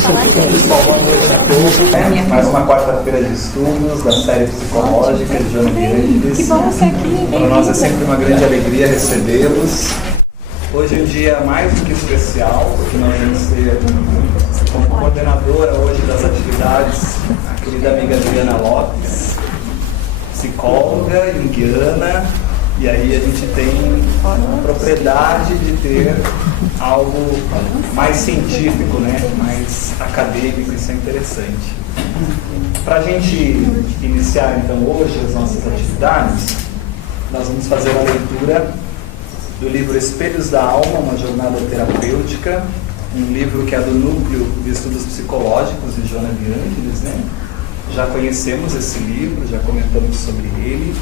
Pessoal, boa noite a todos. Mais uma quarta-feira de estudos da série psicológica de Joana Guiandes. Que bom você aqui. Para nós é sempre uma grande alegria recebê-los. Hoje é um dia mais do que especial, porque nós vamos ter como coordenadora hoje das atividades a querida amiga Adriana Lopes, psicóloga junguiana. E aí a gente tem a propriedade de ter algo mais científico, né? Mais acadêmico, isso é interessante. Para a gente iniciar então hoje as nossas atividades, nós vamos fazer a leitura do livro Espelhos da Alma, uma jornada terapêutica, um livro que é do Núcleo de Estudos Psicológicos de Joana Guiandes, né? Já conhecemos esse livro, já comentamos sobre ele.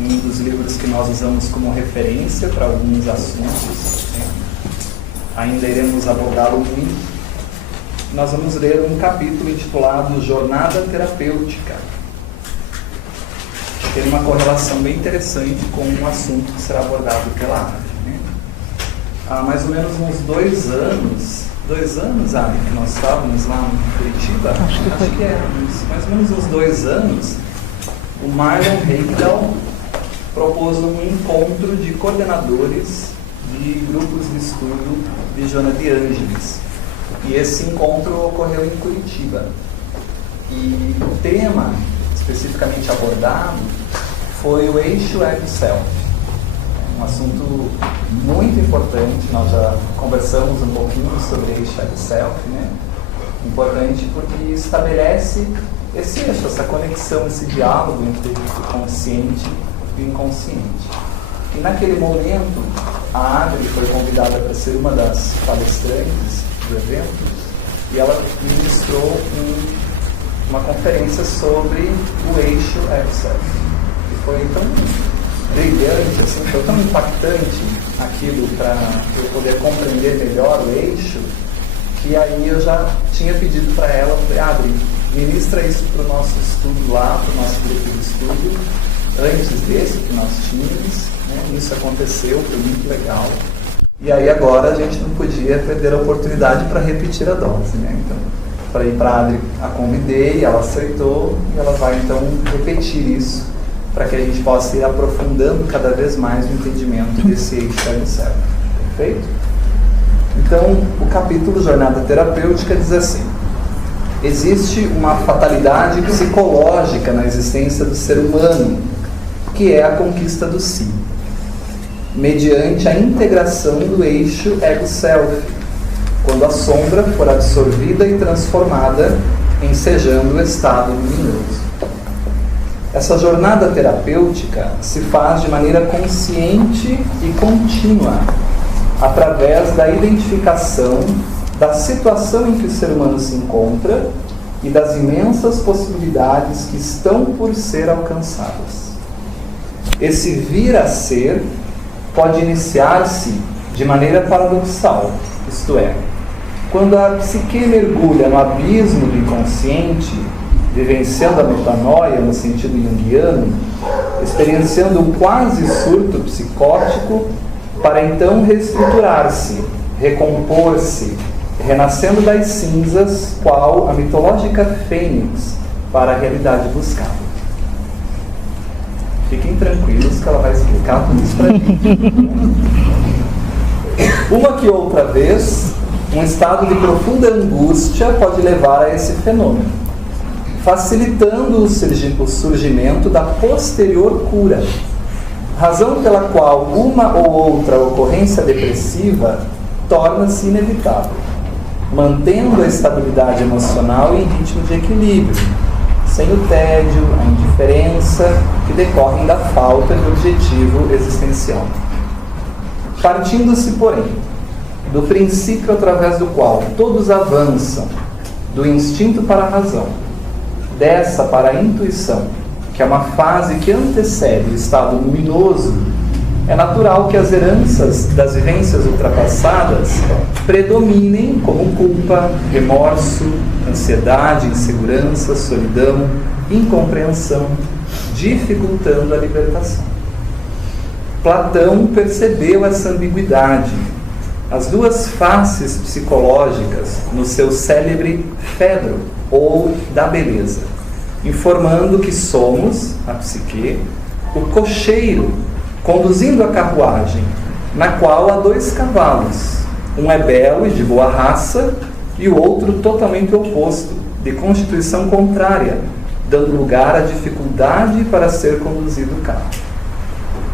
Um dos livros que nós usamos como referência para alguns assuntos, né? Ainda iremos abordá-lo muito. Nós vamos ler um capítulo intitulado Jornada Terapêutica. Tem uma correlação bem interessante com um assunto que será abordado pela Adri, né? Há mais ou menos uns 2 anos, Adri, que nós estávamos lá em Curitiba, acho que é, mais ou menos uns 2 anos, o Marlon Heigdal propôs um encontro de coordenadores de grupos de estudo de Joana de Ângeles. E esse encontro ocorreu em Curitiba. E o tema especificamente abordado foi o eixo ego-self. Um assunto muito importante, nós já conversamos um pouquinho sobre eixo ego-self, né? Importante porque estabelece esse eixo, essa conexão, esse diálogo entre o consciente e o inconsciente. E naquele momento, a Adri foi convidada para ser uma das palestrantes do evento e ela ministrou uma conferência sobre o eixo ego-self. E foi tão brilhante, assim, foi tão impactante aquilo para eu poder compreender melhor o eixo, que aí eu já tinha pedido para ela, falei, Adri, ministra isso para o nosso estudo lá, para o nosso grupo de estudo, antes desse que nós tínhamos, né? Isso aconteceu, foi muito legal. E aí agora a gente não podia perder a oportunidade para repetir a dose, né? Então, para ir para a Adri, a convidei, ela aceitou e ela vai então repetir isso para que a gente possa ir aprofundando cada vez mais o entendimento desse eixo ego-self. Perfeito? Então, o capítulo Jornada Terapêutica diz assim: existe uma fatalidade psicológica na existência do ser humano, que é a conquista do si, mediante a integração do eixo ego-self, quando a sombra for absorvida e transformada, ensejando o estado luminoso. Essa jornada terapêutica se faz de maneira consciente e contínua, através da identificação da situação em que o ser humano se encontra e das imensas possibilidades que estão por ser alcançadas. Esse vir a ser pode iniciar-se de maneira paradoxal, isto é, quando a psique mergulha no abismo do inconsciente, vivenciando a metanoia no sentido junguiano, experienciando um quase surto psicótico, para então reestruturar-se, recompor-se, renascendo das cinzas, qual a mitológica fênix, para a realidade buscada. Fiquem tranquilos que ela vai explicar tudo isso para gente. Uma que outra vez, um estado de profunda angústia pode levar a esse fenômeno, facilitando o surgimento da posterior cura, razão pela qual uma ou outra ocorrência depressiva torna-se inevitável, mantendo a estabilidade emocional em ritmo de equilíbrio, sem o tédio, a indiferença que decorrem da falta de objetivo existencial. Partindo-se, porém, do princípio através do qual todos avançam, do instinto para a razão, dessa para a intuição, que é uma fase que antecede o estado luminoso, é natural que as heranças das vivências ultrapassadas predominem como culpa, remorso, ansiedade, insegurança, solidão, incompreensão, dificultando a libertação. Platão percebeu essa ambiguidade, as duas faces psicológicas no seu célebre Fedro, ou da beleza, informando que somos, a psique, o cocheiro conduzindo a carruagem, na qual há 2 cavalos, um é belo e de boa raça, e o outro totalmente oposto, de constituição contrária, dando lugar à dificuldade para ser conduzido o carro.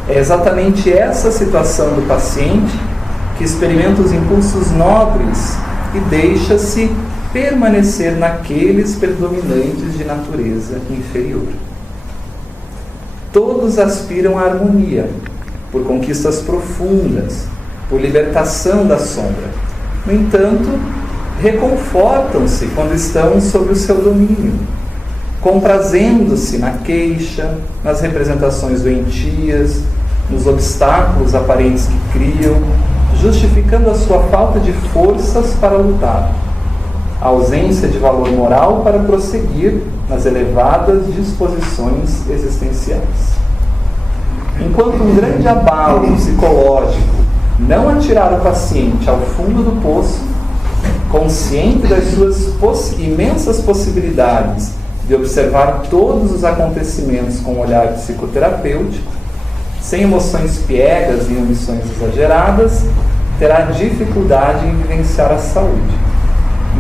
É exatamente essa situação do paciente que experimenta os impulsos nobres e deixa-se permanecer naqueles predominantes de natureza inferior. Todos aspiram à harmonia, por conquistas profundas, por libertação da sombra. No entanto, reconfortam-se quando estão sob o seu domínio, comprazendo-se na queixa, nas representações doentias, nos obstáculos aparentes que criam, justificando a sua falta de forças para lutar, a ausência de valor moral para prosseguir nas elevadas disposições existenciais. Enquanto um grande abalo psicológico não atirar o paciente ao fundo do poço, consciente das suas imensas possibilidades de observar todos os acontecimentos com um olhar psicoterapêutico, sem emoções piegas e ambições exageradas, terá dificuldade em vivenciar a saúde,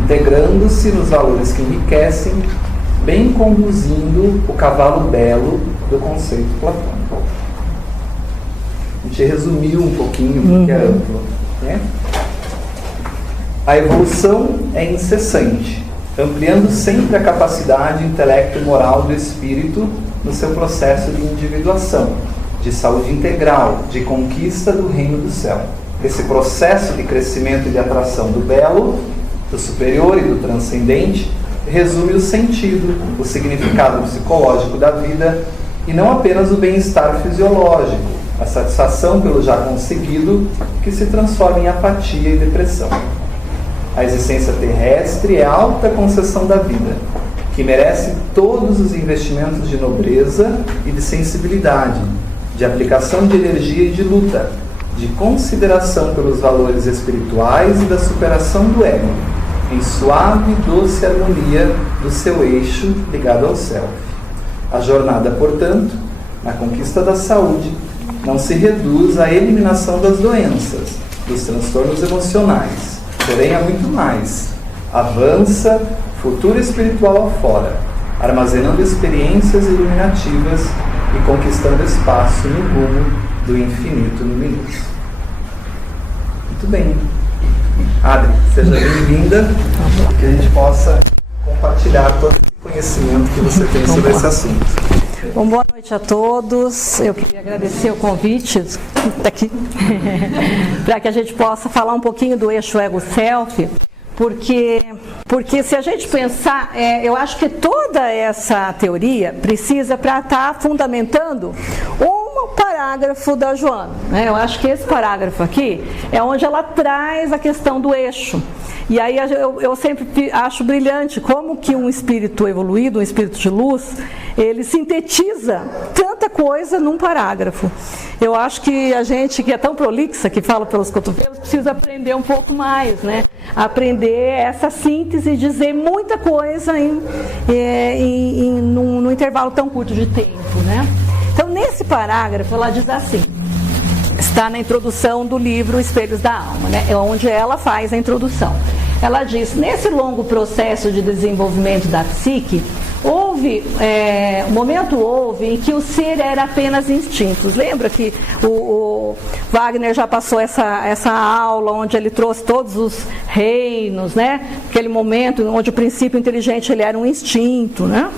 integrando-se nos valores que enriquecem, bem conduzindo o cavalo belo do conceito platônico. A gente resumiu um pouquinho, porque é amplo, né? A evolução é incessante, ampliando sempre a capacidade intelecto e moral do espírito no seu processo de individuação, de saúde integral, de conquista do reino do céu. Esse processo de crescimento e de atração do belo, do superior e do transcendente, resume o sentido, o significado psicológico da vida e não apenas o bem-estar fisiológico, a satisfação pelo já conseguido, que se transforma em apatia e depressão. A existência terrestre é a alta concessão da vida, que merece todos os investimentos de nobreza e de sensibilidade, de aplicação de energia e de luta, de consideração pelos valores espirituais e da superação do ego, em suave e doce harmonia do seu eixo ligado ao céu. A jornada, portanto, na conquista da saúde, não se reduz à eliminação das doenças, dos transtornos emocionais, porém há muito mais. Avança, futuro espiritual afora, armazenando experiências iluminativas e conquistando espaço no rumo do infinito luminoso. Muito bem. Adri, seja bem-vinda, que a gente possa compartilhar todo o conhecimento que você tem sobre esse assunto. Bom, boa noite a todos. Eu queria agradecer o convite aqui para que a gente possa falar um pouquinho do eixo ego-self, porque se a gente pensar, eu acho que toda essa teoria precisa para estar fundamentando um parágrafo da Joana, né? Eu acho que esse parágrafo aqui é onde ela traz a questão do eixo. E aí eu sempre acho brilhante como que um espírito evoluído, um espírito de luz, ele sintetiza tanta coisa num parágrafo. Eu acho que a gente que é tão prolixa, que fala pelos cotovelos, precisa aprender um pouco mais, né? Aprender essa síntese e dizer muita coisa num intervalo tão curto de tempo, né? Então, nesse parágrafo, ela diz assim, está na introdução do livro Espelhos da Alma, né? É onde ela faz a introdução. Ela diz, nesse longo processo de desenvolvimento da psique, um momento houve em que o ser era apenas instintos. Lembra que o Wagner já passou essa aula onde ele trouxe todos os reinos, né? Aquele momento onde o princípio inteligente ele era um instinto, né?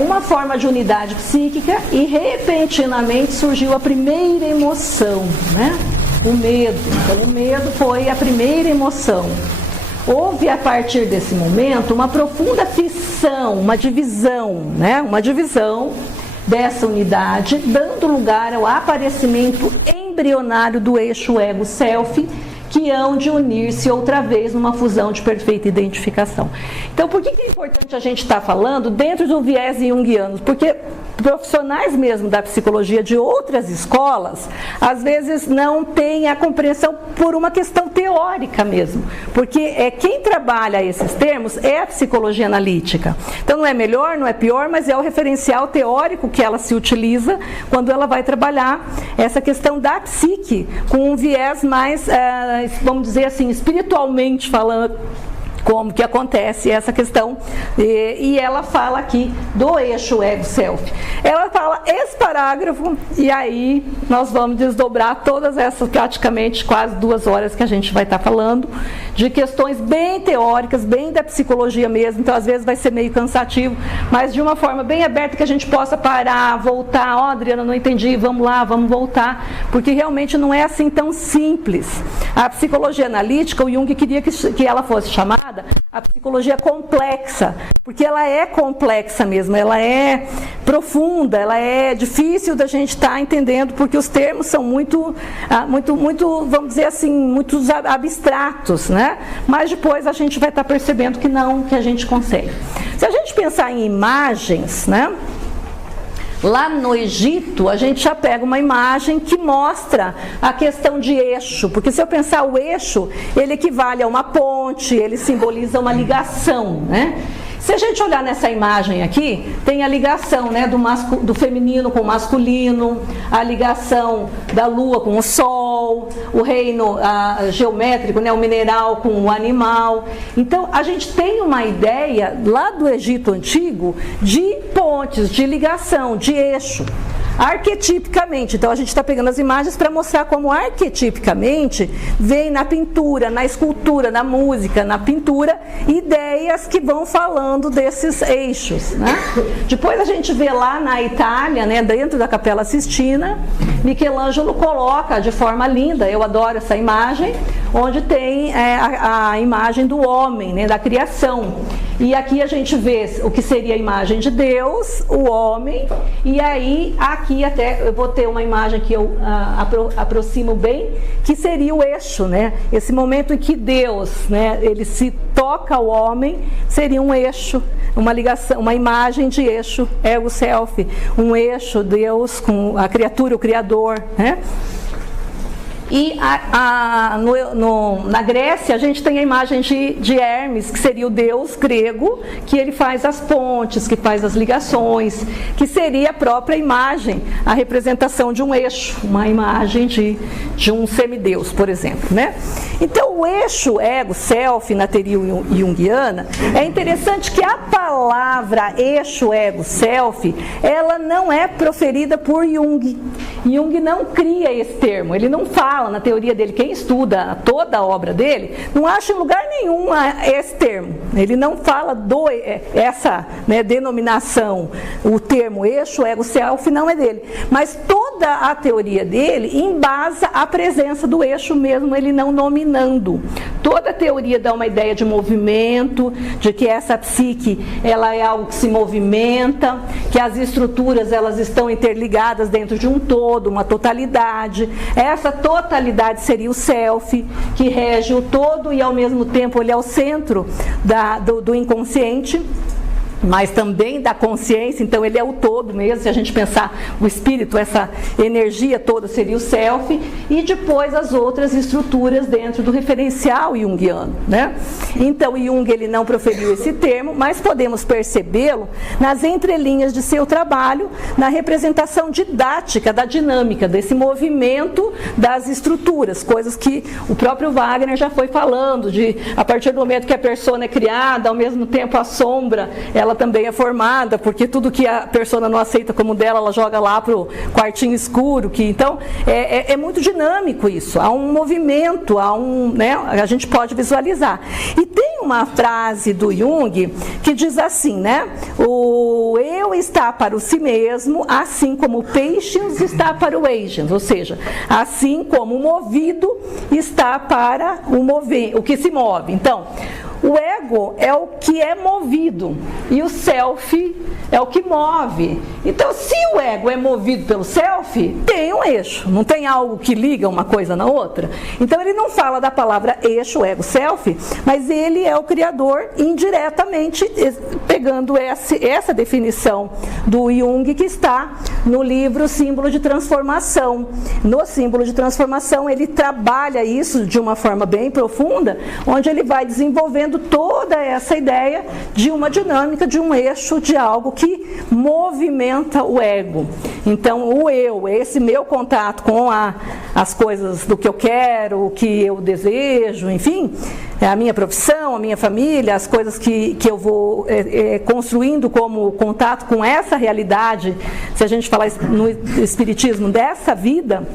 Uma forma de unidade psíquica e repentinamente surgiu a primeira emoção, né? O medo. Então o medo foi a primeira emoção. Houve a partir desse momento uma profunda fissão, uma divisão, né? Uma divisão dessa unidade, dando lugar ao aparecimento embrionário do eixo ego-self, que hão de unir-se outra vez numa fusão de perfeita identificação. Então, por que é importante a gente estar falando dentro do viés junguiano? Porque profissionais mesmo da psicologia de outras escolas, às vezes não têm a compreensão por uma questão teórica mesmo, porque quem trabalha esses termos é a psicologia analítica. Então não é melhor, não é pior, mas é o referencial teórico que ela se utiliza quando ela vai trabalhar essa questão da psique, com um viés mais, vamos dizer assim, espiritualmente falando, como que acontece essa questão, e ela fala aqui do eixo ego-self. Ela fala esse parágrafo, e aí nós vamos desdobrar todas essas, praticamente quase 2 horas que a gente vai estar falando, de questões bem teóricas, bem da psicologia mesmo, então às vezes vai ser meio cansativo, mas de uma forma bem aberta que a gente possa parar, voltar, Adriana, não entendi, vamos lá, vamos voltar, porque realmente não é assim tão simples. A psicologia analítica, o Jung queria que ela fosse chamada a psicologia complexa, porque ela é complexa mesmo, ela é profunda, ela é difícil da gente estar entendendo, porque os termos são muito, vamos dizer assim, muito abstratos, né? Mas depois a gente vai estar percebendo que não, que a gente consegue. Se a gente pensar em imagens, né? Lá no Egito, a gente já pega uma imagem que mostra a questão de eixo, porque se eu pensar o eixo, ele equivale a uma ponte, ele simboliza uma ligação, né? Se a gente olhar nessa imagem aqui, tem a ligação, né, do feminino com o masculino, a ligação da lua com o sol, o reino geométrico, né, o mineral com o animal. Então, a gente tem uma ideia lá do Egito Antigo de pontes, de ligação, de eixo. Arquetipicamente, então a gente está pegando as imagens para mostrar como arquetipicamente vem na pintura, na escultura, na música, na pintura, ideias que vão falando desses eixos, né? Depois a gente vê lá na Itália, né, dentro da Capela Sistina, Michelangelo coloca de forma linda, eu adoro essa imagem, onde tem a imagem do homem, né, da criação. E aqui a gente vê o que seria a imagem de Deus, o homem, e aí aqui até eu vou ter uma imagem que eu aproximo bem, que seria o eixo, né? Esse momento em que Deus, né, ele se toca ao homem, seria um eixo, uma ligação, uma imagem de eixo, ego-self, um eixo, Deus com a criatura, o Criador, né? E na Grécia a gente tem a imagem de Hermes, que seria o deus grego, que ele faz as pontes, que faz as ligações, que seria a própria imagem, a representação de um eixo, uma imagem de um semideus, por exemplo, né? Então o eixo ego-self na teoria junguiana, é interessante que a palavra eixo ego-self, ela não é proferida por Jung. Jung não cria esse termo, ele não fala na teoria dele, quem estuda toda a obra dele, não acha em lugar nenhum esse termo. Ele não fala essa, né, denominação, o termo eixo, ego, self, não é dele. Mas toda a teoria dele embasa a presença do eixo mesmo, ele não nominando. Toda a teoria dá uma ideia de movimento, de que essa psique, ela é algo que se movimenta, que as estruturas, elas estão interligadas dentro de um todo, uma totalidade. Essa totalidade seria o self, que rege o todo e ao mesmo tempo ele é o centro do inconsciente, mas também da consciência, então ele é o todo mesmo. Se a gente pensar o espírito, essa energia toda seria o self, e depois as outras estruturas dentro do referencial junguiano, né? Então Jung, ele não proferiu esse termo, mas podemos percebê-lo nas entrelinhas de seu trabalho, na representação didática da dinâmica, desse movimento das estruturas, coisas que o próprio Wagner já foi falando, de a partir do momento que a persona é criada, ao mesmo tempo a sombra, ela também é formada, porque tudo que a persona não aceita como dela, ela joga lá pro quartinho escuro, que então é muito dinâmico isso, há um movimento, né, a gente pode visualizar. E tem uma frase do Jung que diz assim, né, o eu está para o si mesmo, assim como o patiens está para o agent, ou seja, assim como o movido está para o que se move. Então, O ego é o que é movido e o self é o que move. Então, se o ego é movido pelo self, tem um eixo, não tem algo que liga uma coisa na outra. Então, ele não fala da palavra eixo, ego, self, mas ele é o criador indiretamente, pegando essa definição do Jung que está no livro Símbolo de Transformação. No Símbolo de Transformação, ele trabalha isso de uma forma bem profunda, onde ele vai desenvolvendo toda essa ideia de uma dinâmica, de um eixo, de algo que movimenta o ego. Então, o eu, esse meu contato com as coisas do que eu quero, o que eu desejo, enfim, a minha profissão, a minha família, as coisas que eu vou construindo como contato com essa realidade, se a gente falar no espiritismo, dessa vida,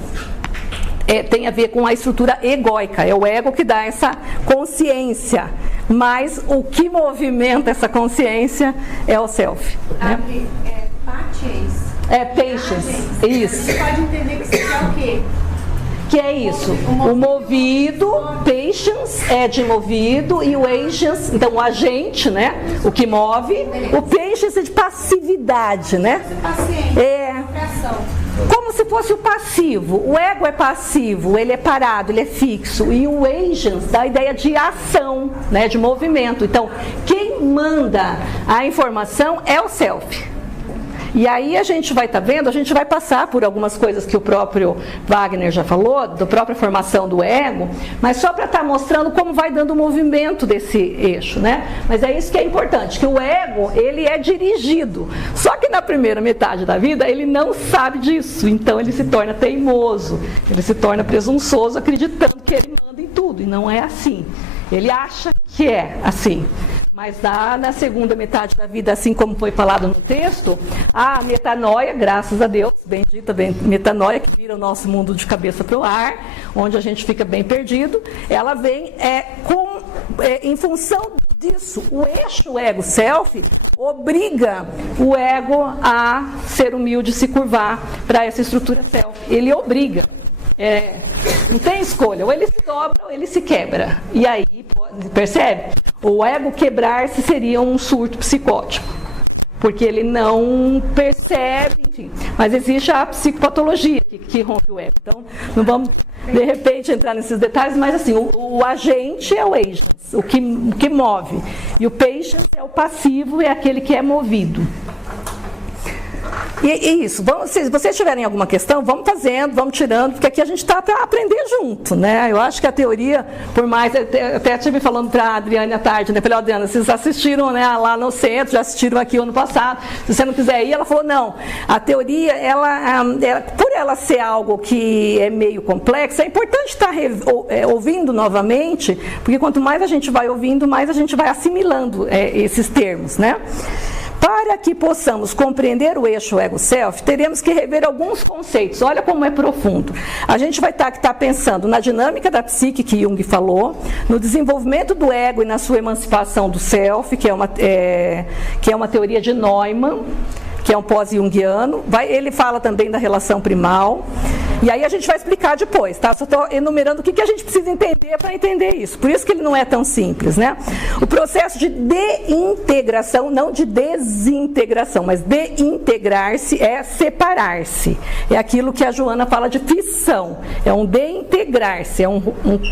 tem a ver com a estrutura egóica, é o ego que dá essa consciência, mas o que movimenta essa consciência é o self. Né? Patience, isso. Você pode entender que isso é o quê? Que é isso, o movido, patience é de movido, e o agents, então o agente, né, o que move, o patience é de passividade, né? Paciência, como se fosse o passivo. O ego é passivo, ele é parado, ele é fixo, e o agents dá a ideia de ação, né, de movimento. Então, quem manda a informação é o self. E aí a gente vai estar vendo, a gente vai passar por algumas coisas que o próprio Wagner já falou, da própria formação do ego, mas só para estar mostrando como vai dando o movimento desse eixo, né? Mas é isso que é importante, que o ego, ele é dirigido. Só que na primeira metade da vida, ele não sabe disso, então ele se torna teimoso, ele se torna presunçoso, acreditando que ele manda em tudo, e não é assim. Ele acha que é assim. Mas na segunda metade da vida, assim como foi falado no texto, a metanoia, graças a Deus, bendita metanoia, que vira o nosso mundo de cabeça para o ar, onde a gente fica bem perdido, ela vem em função disso. O eixo ego-self obriga o ego a ser humilde, se curvar para essa estrutura self. Ele obriga. Não tem escolha, ou ele se dobra ou ele se quebra. E aí, percebe? O ego quebrar-se seria um surto psicótico, porque ele não percebe, enfim. Mas existe a psicopatologia que rompe o ego. Então, não vamos, de repente, entrar nesses detalhes, mas assim, o agente é o agent, o que move. E o patient é o passivo, é aquele que é movido. E isso, se vocês tiverem alguma questão, vamos fazendo, vamos tirando, porque aqui a gente está para aprender junto, né? Eu acho que a teoria, por mais, até estive falando para a Adriane à tarde, né? Falei, Adriana, vocês assistiram, né, lá no centro, já assistiram aqui ano passado, se você não quiser ir, ela falou, não, a teoria, por ela ser algo que é meio complexo, é importante estar ouvindo novamente, porque quanto mais a gente vai ouvindo, mais a gente vai assimilando esses termos, né? Para que possamos compreender o eixo ego-self, teremos que rever alguns conceitos. Olha como é profundo. A gente vai estar pensando na dinâmica da psique, que Jung falou, no desenvolvimento do ego e na sua emancipação do self, que é uma teoria de Neumann, que é um pós-junguiano. Ele fala também da relação primal. E aí a gente vai explicar depois, tá? Só estou enumerando o que a gente precisa entender para entender isso. Por isso que ele não é tão simples, né? O processo de deintegração, não de desintegração, mas deintegrar-se é separar-se. É aquilo que a Joana fala de fissão. É um deintegrar-se, é um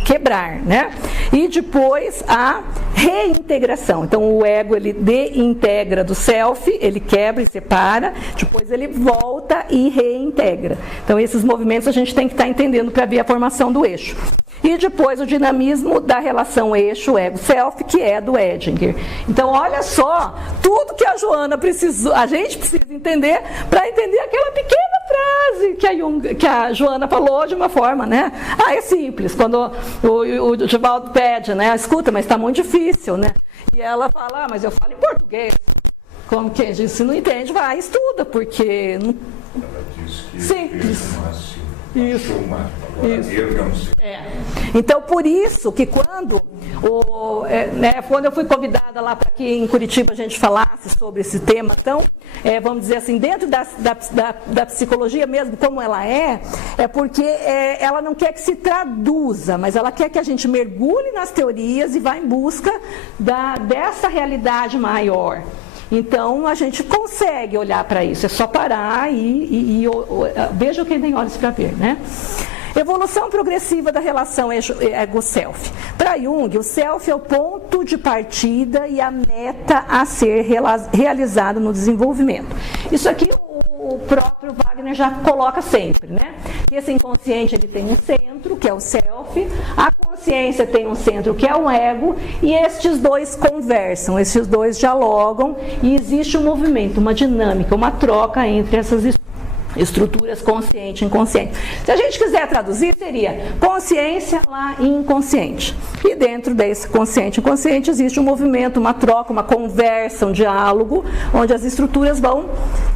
quebrar, né? E depois a reintegração. Então o ego, ele deintegra do self, ele quebra e separa, depois ele volta e reintegra. Então esses movimentos a gente tem que estar entendendo para ver a formação do eixo. E depois o dinamismo da relação eixo ego-self, que é do Edinger. Então olha só, tudo que a Joana precisou, a gente precisa entender para entender aquela pequena frase que a Joana falou de uma forma, né? É simples, quando o Givaldo pede, né? Escuta, mas está muito difícil, né? E ela fala, mas eu falo em português. Como quem diz, se não entende, vai, estuda, porque... Ela diz que simples. Isso. Isso. Eu não sei. Então, por isso que quando eu fui convidada lá para que em Curitiba a gente falasse sobre esse tema, então, vamos dizer assim, dentro da psicologia mesmo, como ela é porque ela não quer que se traduza, mas ela quer que a gente mergulhe nas teorias e vá em busca dessa realidade maior. Então, a gente consegue olhar para isso, é só parar e veja quem tem olhos para ver, né? Evolução progressiva da relação ego-self. Para Jung, o self é o ponto de partida e a meta a ser realizada no desenvolvimento. Isso aqui o próprio Wagner já coloca sempre, né? Que esse inconsciente ele tem um centro, que é o self, a consciência tem um centro, que é o ego, e estes dois conversam, estes dois dialogam, e existe um movimento, uma dinâmica, uma troca entre essas estruturas consciente e inconsciente. Se a gente quiser traduzir, seria consciência lá e inconsciente. E dentro desse consciente e inconsciente existe um movimento, uma troca, uma conversa, um diálogo, onde as estruturas vão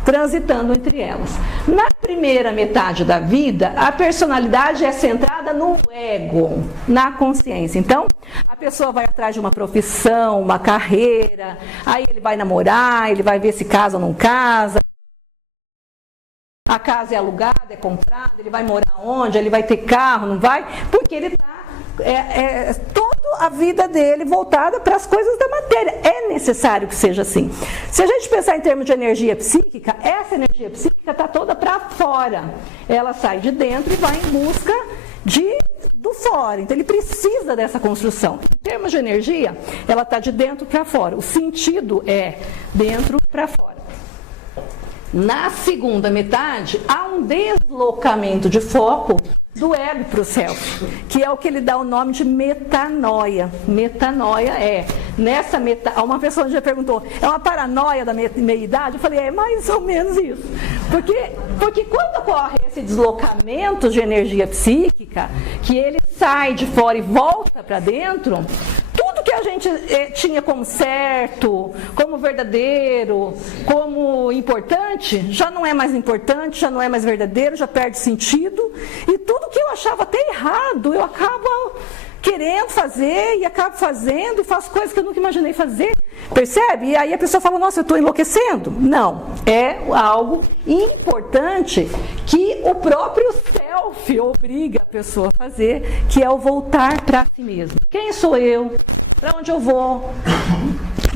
transitando entre elas. Na primeira metade da vida, a personalidade é centrada no ego, na consciência. Então, a pessoa vai atrás de uma profissão, uma carreira, aí ele vai namorar, ele vai ver se casa ou não casa. A casa é alugada, é comprada, ele vai morar onde, ele vai ter carro, não vai? Porque ele está toda a vida dele voltada para as coisas da matéria. É necessário que seja assim. Se a gente pensar em termos de energia psíquica, essa energia psíquica está toda para fora. Ela sai de dentro e vai em busca do fora. Então ele precisa dessa construção. Em termos de energia, ela está de dentro para fora. O sentido é dentro para fora. Na segunda metade, há um deslocamento de foco do ego para o self, que é o que ele dá o nome de metanoia. Metanoia uma pessoa já perguntou, é uma paranoia da meia-idade? Eu falei, é mais ou menos isso. Porque quando ocorre esse deslocamento de energia psíquica, que ele sai de fora e volta para dentro, tudo que a gente tinha como certo, como verdadeiro, como importante, já não é mais importante, já não é mais verdadeiro, já perde sentido. E tudo que eu achava até errado, eu acabo querendo fazer e acabo fazendo e faço coisas que eu nunca imaginei fazer. Percebe? E aí a pessoa fala, nossa, eu estou enlouquecendo. Não, é algo importante que o próprio self obriga a pessoa a fazer, que é o voltar para si mesmo. Quem sou eu? Para onde eu vou?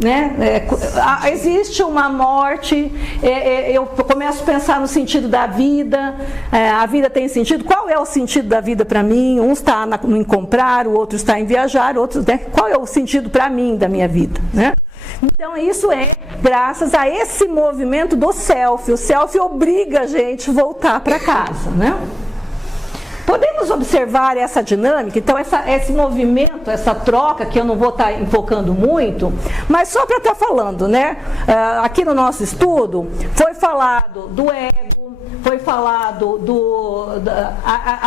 Né? Existe uma morte, eu começo a pensar no sentido da vida, a vida tem sentido, qual é o sentido da vida para mim? Um está em comprar, o outro está em viajar, outro, né? Qual é o sentido para mim da minha vida? Né? Então isso é graças a esse movimento do self. O self obriga a gente a voltar para casa, né? Podemos observar essa dinâmica, então esse movimento, essa troca, que eu não vou estar enfocando muito, mas só para estar falando, né? Aqui no nosso estudo, foi falado do ego, foi falado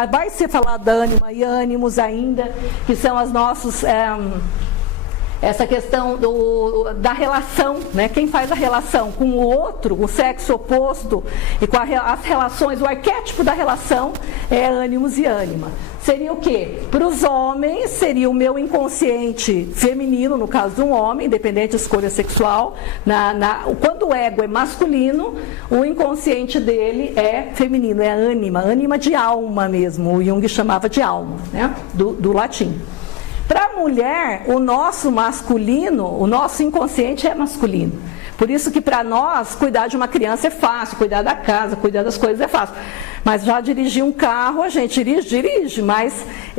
vai ser falado da ânima e ânimos ainda, que são as nossas... essa questão da relação, né? Quem faz a relação com o outro, o sexo oposto, e com as relações, o arquétipo da relação é ânimos e ânima. Seria o quê? Para os homens, seria o meu inconsciente feminino, no caso de um homem, independente da escolha sexual. Quando o ego é masculino, o inconsciente dele é feminino, é ânima de alma mesmo. O Jung chamava de alma, né? do latim. Para a mulher, o nosso masculino, o nosso inconsciente é masculino. Por isso que para nós, cuidar de uma criança é fácil, cuidar da casa, cuidar das coisas é fácil. Mas já dirigir um carro, a gente dirige, mas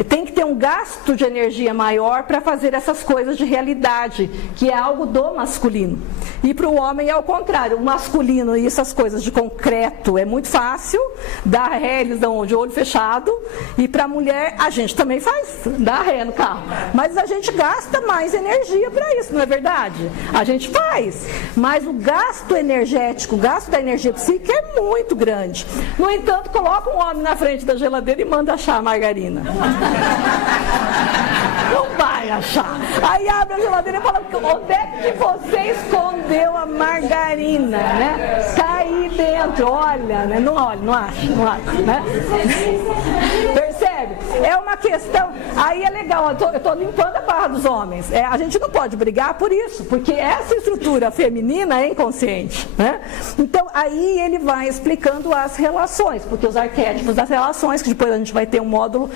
tem que ter um gasto de energia maior para fazer essas coisas de realidade, que é algo do masculino. E para o homem é o contrário, o masculino e essas coisas de concreto é muito fácil, dá ré, eles dão de olho fechado, e para a mulher a gente também faz, dá ré no carro. Mas a gente gasta mais energia para isso, não é verdade? A gente faz, mas o gasto energético, o gasto da energia psíquica é muito grande. No entanto, coloca um homem na frente da geladeira e manda achar a margarina. Não vai. vai achar. Aí abre a geladeira e fala, onde é que você escondeu a margarina, né? Tá aí dentro, olha, né? Não olha, não acha, né? Percebe? É uma questão, aí é legal, eu tô limpando a barra dos homens. A gente não pode brigar por isso, porque essa estrutura feminina é inconsciente, né? Então, aí ele vai explicando as relações, porque os arquétipos das relações, que depois a gente vai ter um módulo,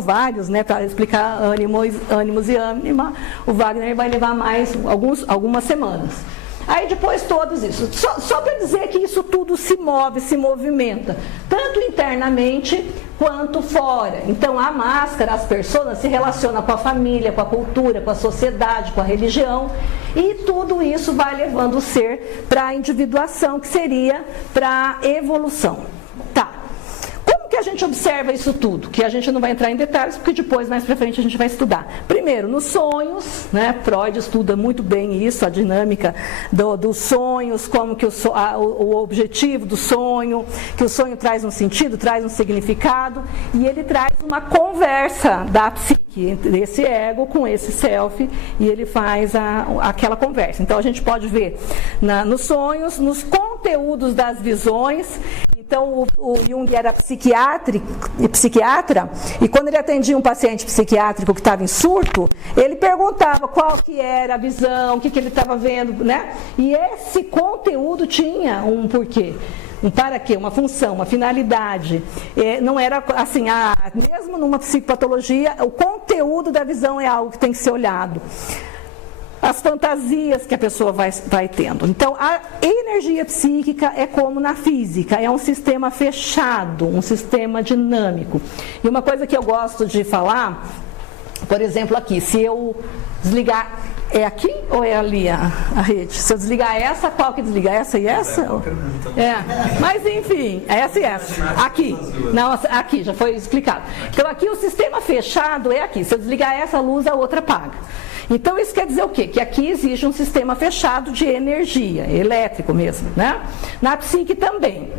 vários, né, para explicar ânimos e ânima, o Wagner vai levar mais algumas semanas. Aí depois todos isso. Só para dizer que isso tudo se move, se movimenta, tanto internamente quanto fora. Então a máscara, as pessoas se relacionam com a família, com a cultura, com a sociedade, com a religião, e tudo isso vai levando o ser para a individuação, que seria para a evolução. Tá. Como que a gente observa isso tudo? Que a gente não vai entrar em detalhes, porque depois, mais para frente, a gente vai estudar. Primeiro, nos sonhos, né? Freud estuda muito bem isso, a dinâmica dos sonhos, como que o objetivo do sonho, que o sonho traz um sentido, traz um significado, e ele traz uma conversa da psique, entre esse ego com esse self, e ele faz aquela conversa. Então, a gente pode ver nos sonhos, nos conteúdos das visões. Então, o Jung era psiquiatra, e quando ele atendia um paciente psiquiátrico que estava em surto, ele perguntava qual que era a visão, o que ele estava vendo, né? E esse conteúdo tinha um porquê. Um para quê? Uma função, uma finalidade. Não era assim, mesmo numa psicopatologia, o conteúdo da visão é algo que tem que ser olhado. As fantasias que a pessoa vai tendo. Então, a energia psíquica é como na física, é um sistema fechado, um sistema dinâmico. E uma coisa que eu gosto de falar, por exemplo, aqui, se eu desligar, é aqui ou é ali a rede? Se eu desligar essa, qual que desliga? Essa e essa? Mas enfim, essa e essa. Aqui. Não, aqui, já foi explicado. Então, aqui o sistema fechado é aqui. Se eu desligar essa luz, a outra apaga. Então, isso quer dizer o quê? Que aqui existe um sistema fechado de energia, elétrico mesmo, né? Na psique também.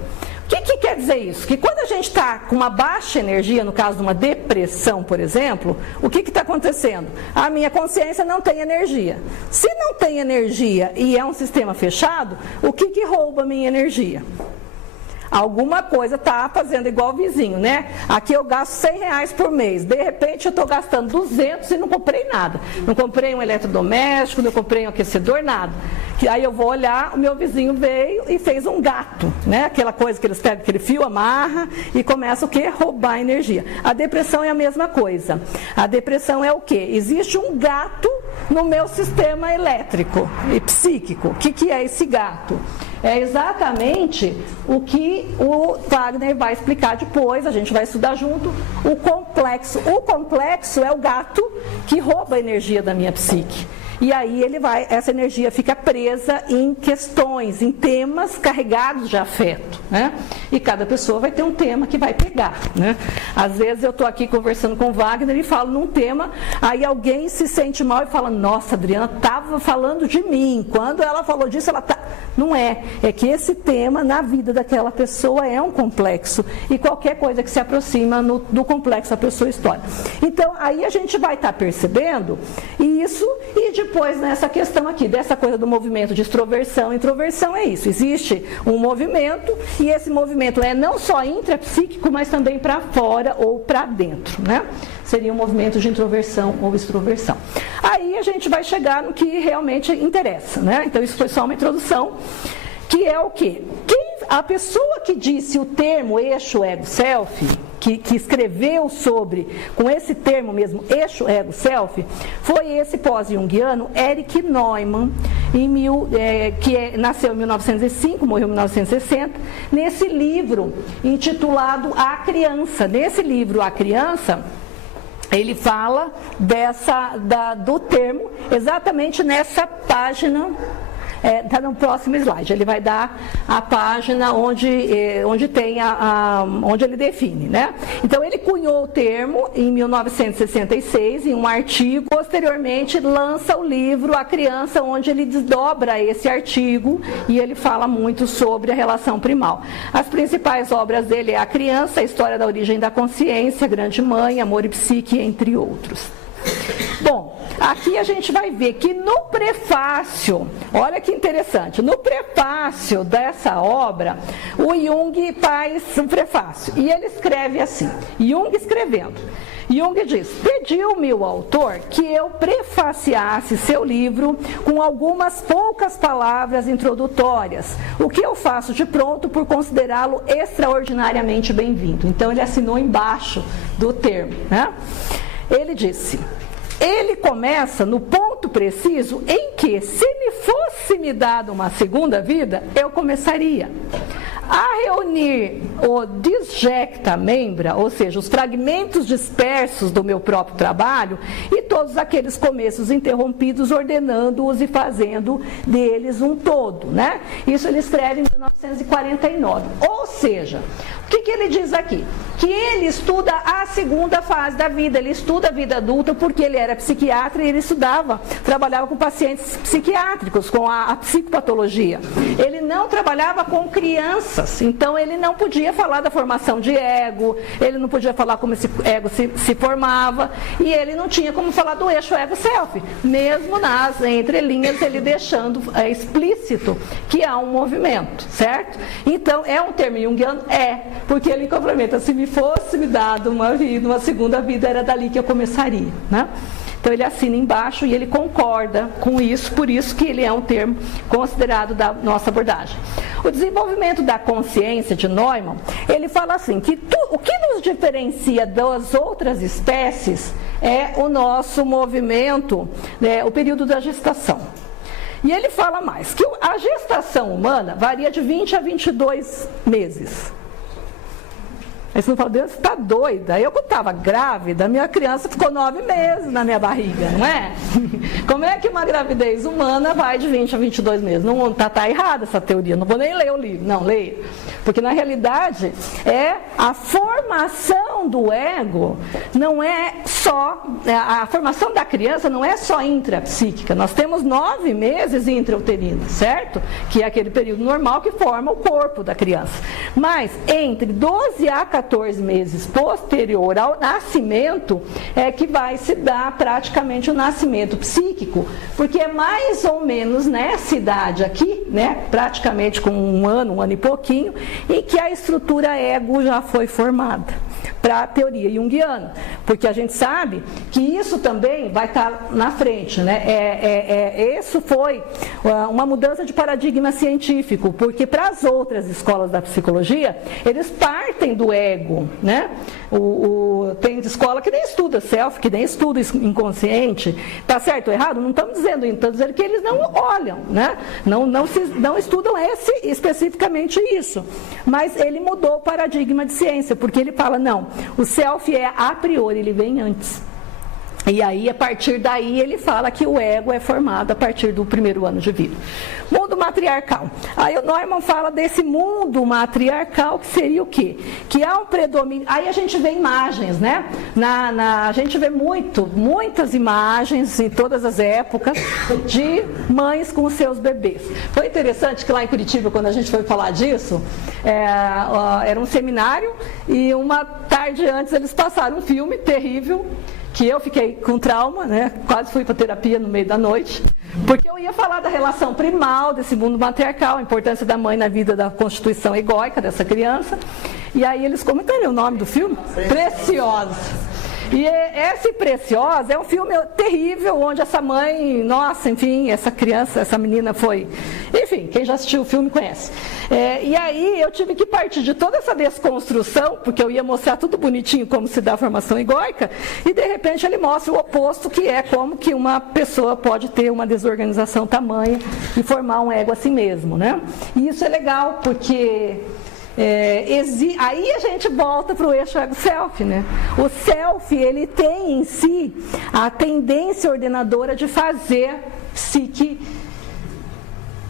O que quer dizer isso? Que quando a gente está com uma baixa energia, no caso de uma depressão, por exemplo, o que está acontecendo? A minha consciência não tem energia. Se não tem energia e é um sistema fechado, o que rouba a minha energia? Alguma coisa está fazendo igual o vizinho, né? Aqui eu gasto R$100 por mês. De repente eu estou gastando 200 e não comprei nada. Não comprei um eletrodoméstico, não comprei um aquecedor, nada. Aí eu vou olhar, o meu vizinho veio e fez um gato, né? Aquela coisa que eles pegam, aquele fio, amarra e começa o quê? Roubar energia. A depressão é a mesma coisa. A depressão é o quê? Existe um gato no meu sistema elétrico e psíquico. O que é esse gato? É exatamente o que o Wagner vai explicar depois, a gente vai estudar junto, o complexo. O complexo é o gato que rouba a energia da minha psique. E aí essa energia fica presa em questões, em temas carregados de afeto, né? E cada pessoa vai ter um tema que vai pegar, né? Às vezes eu estou aqui conversando com o Wagner e falo num tema, aí alguém se sente mal e fala, nossa, a Adriana estava falando de mim, quando ela falou disso, ela tá... Não é que esse tema na vida daquela pessoa é um complexo, e qualquer coisa que se aproxima do complexo a pessoa estoura. Então, aí a gente vai estar percebendo isso, e depois nessa questão aqui, dessa coisa do movimento de extroversão. Introversão é isso, existe um movimento, e esse movimento é não só intrapsíquico, mas também para fora ou para dentro, né? Seria um movimento de introversão ou extroversão. Aí a gente vai chegar no que realmente interessa, né? Então isso foi só uma introdução, que é o quê? A pessoa que disse o termo eixo ego self, que escreveu com esse termo mesmo, eixo ego self, foi esse pós-junguiano Erich Neumann, nasceu em 1905, morreu em 1960, nesse livro intitulado A Criança. Nesse livro, A Criança, ele fala do termo exatamente nessa página. Está no próximo slide, ele vai dar a página onde ele define, né? Então ele cunhou o termo em 1966 em um artigo, posteriormente lança o livro A Criança, onde ele desdobra esse artigo e ele fala muito sobre a relação primal. As principais obras dele é A Criança, a História da Origem da Consciência, Grande Mãe, Amor e Psique, entre outros. Bom, aqui a gente vai ver que no prefácio, olha que interessante, no prefácio dessa obra, o Jung faz um prefácio e ele escreve assim, Jung escrevendo. Jung diz: pediu-me o autor que eu prefaciasse seu livro com algumas poucas palavras introdutórias, o que eu faço de pronto por considerá-lo extraordinariamente bem-vindo. Então ele assinou embaixo do termo, né? Ele disse: ele começa no ponto preciso em que, se me fosse me dado uma segunda vida, eu começaria a reunir o disjecta membra, ou seja, os fragmentos dispersos do meu próprio trabalho e todos aqueles começos interrompidos, ordenando-os e fazendo deles um todo, né? Isso ele escreve em 1949. Ou seja, o que ele diz aqui? Que ele estuda a segunda fase da vida, ele estuda a vida adulta porque ele era psiquiatra e ele trabalhava com pacientes psiquiátricos, com a psicopatologia. Ele não trabalhava com crianças. Então ele não podia falar da formação de ego, ele não podia falar como esse ego se formava, e ele não tinha como falar do eixo ego-self, mesmo nas entrelinhas ele deixando explícito que há um movimento, certo? Então é um termo junguiano? É, porque ele complementa: se me fosse me dado uma vida, uma segunda vida, era dali que eu começaria, né? Então ele assina embaixo e ele concorda com isso, por isso que ele é um termo considerado da nossa abordagem. O desenvolvimento da consciência de Neumann, ele fala assim, que o que nos diferencia das outras espécies é o nosso movimento, né, o período da gestação. E ele fala mais, que a gestação humana varia de 20 a 22 meses. Aí você não fala: Deus, você está doida? Eu, quando estava grávida, minha criança ficou 9 meses na minha barriga, não é? Como é que uma gravidez humana vai de 20 a 22 meses? Não está errada essa teoria, não vou nem ler o livro, não, leia. Porque na realidade, a formação do ego não é só, a formação da criança não é só intrapsíquica. Nós temos 9 meses intrauterinos, certo? Que é aquele período normal que forma o corpo da criança. Mas entre 12 a 14 meses posterior ao nascimento é que vai se dar praticamente o nascimento psíquico, porque é mais ou menos nessa idade aqui, né, praticamente com um ano e pouquinho, em que a estrutura ego já foi formada para a teoria junguiana, porque a gente sabe que isso também vai estar na frente, né? Isso foi uma mudança de paradigma científico, porque para as outras escolas da psicologia, eles partem do ego, né? Tem escola que nem estuda self, que nem estuda inconsciente, tá certo ou errado? Não estamos dizendo isso, estamos dizendo que eles não olham, né? Não estudam especificamente isso, mas ele mudou o paradigma de ciência, porque ele fala: não, o self é a priori, ele vem antes. E aí, a partir daí, ele fala que o ego é formado a partir do primeiro ano de vida. Mundo matriarcal. Aí o Neumann fala desse mundo matriarcal, que seria o quê? Que há um predomínio. Aí a gente vê imagens, né? A gente vê muitas imagens em todas as épocas de mães com seus bebês. Foi interessante que lá em Curitiba, quando a gente foi falar disso, era um seminário e uma tarde antes eles passaram um filme terrível, que eu fiquei com trauma, né? Quase fui para terapia no meio da noite, porque eu ia falar da relação primal desse mundo matriarcal, a importância da mãe na vida da constituição egóica dessa criança. E aí eles comentaram o nome do filme? Preciosa. E esse Preciosa é um filme terrível, onde essa mãe, nossa, enfim, essa criança, essa menina foi... Enfim, quem já assistiu o filme conhece. E aí eu tive que partir de toda essa desconstrução, porque eu ia mostrar tudo bonitinho como se dá a formação egóica, e de repente ele mostra o oposto, que é como que uma pessoa pode ter uma desorganização tamanha e formar um ego assim mesmo, né? E isso é legal, porque... aí a gente volta para o eixo ego-self, né? O self, ele tem em si a tendência ordenadora de fazer psique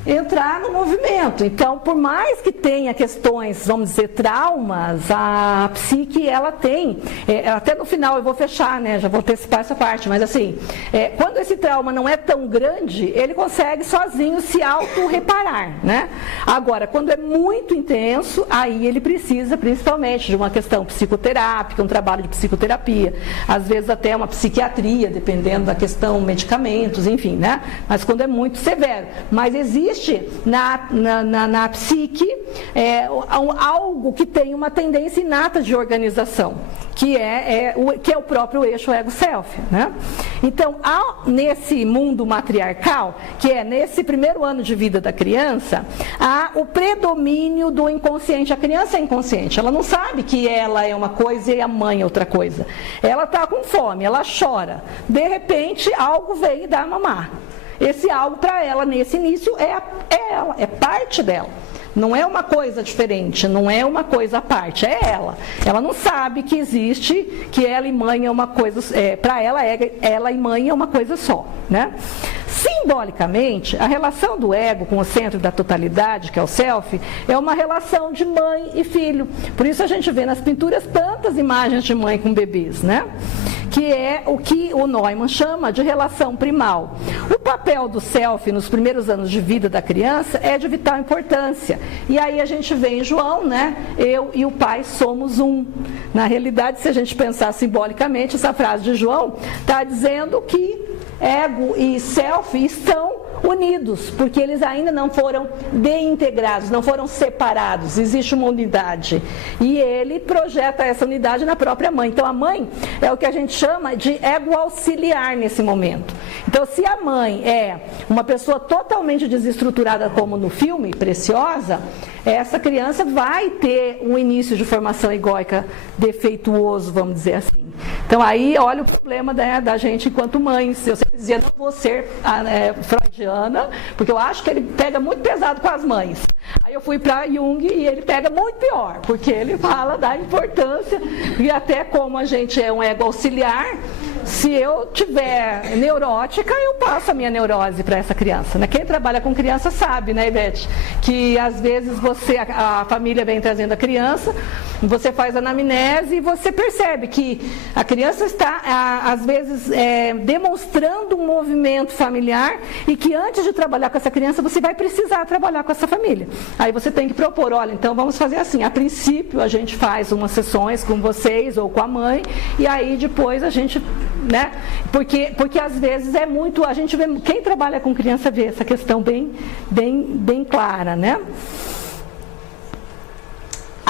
entrar no movimento. Então, por mais que tenha questões, vamos dizer, traumas, a psique, ela tem, até no final eu vou fechar, né, já vou antecipar essa parte, mas assim, quando esse trauma não é tão grande, ele consegue sozinho se auto-reparar, né? Agora, quando é muito intenso, aí ele precisa principalmente de uma questão psicoterápica, um trabalho de psicoterapia, às vezes até uma psiquiatria, dependendo da questão, medicamentos, enfim, né? Mas quando é muito severo. Mas existe na psique algo que tem uma tendência inata de organização, que é o próprio eixo ego-self, né? Então, nesse mundo matriarcal, que é nesse primeiro ano de vida da criança, há o predomínio do inconsciente. A criança é inconsciente, ela não sabe que ela é uma coisa e a mãe é outra coisa. Ela está com fome, ela chora. De repente, algo vem e dá a mamar. Esse algo para ela, nesse início, é ela, é parte dela. Não é uma coisa diferente, não é uma coisa à parte, é ela. Ela não sabe que existe, que ela e mãe é uma coisa, para ela, ela e mãe é uma coisa só, né? Simbolicamente, a relação do ego com o centro da totalidade, que é o self, é uma relação de mãe e filho. Por isso a gente vê nas pinturas tantas imagens de mãe com bebês, né? Que é o que o Neumann chama de relação primal. O papel do self nos primeiros anos de vida da criança é de vital importância. E aí a gente vê em João, né? Eu e o pai somos um. Na realidade, se a gente pensar simbolicamente, essa frase de João está dizendo que ego e self estão unidos, porque eles ainda não foram desintegrados, não foram separados, existe uma unidade. E ele projeta essa unidade na própria mãe. Então a mãe é o que a gente chama de ego auxiliar nesse momento. Então se a mãe é uma pessoa totalmente desestruturada, como no filme Preciosa, essa criança vai ter um início de formação egóica defeituoso, vamos dizer assim. Então aí olha o problema da gente enquanto mães. Eu sempre dizia, não vou ser freudiana, porque eu acho que ele pega muito pesado com as mães. Aí eu fui para Jung e ele pega muito pior, porque ele fala da importância e até como a gente é um ego auxiliar, se eu tiver neurótica, eu passo a minha neurose para essa criança, né? Quem trabalha com criança sabe, né, Ivete? Que às vezes a família vem trazendo a criança, você faz a anamnese e você percebe que a criança está, às vezes, demonstrando um movimento familiar e que antes de trabalhar com essa criança, você vai precisar trabalhar com essa família. Aí você tem que propor, olha, então vamos fazer assim, a princípio a gente faz umas sessões com vocês ou com a mãe, e aí depois a gente, né, porque às vezes é muito, a gente vê, quem trabalha com criança vê essa questão bem clara, né?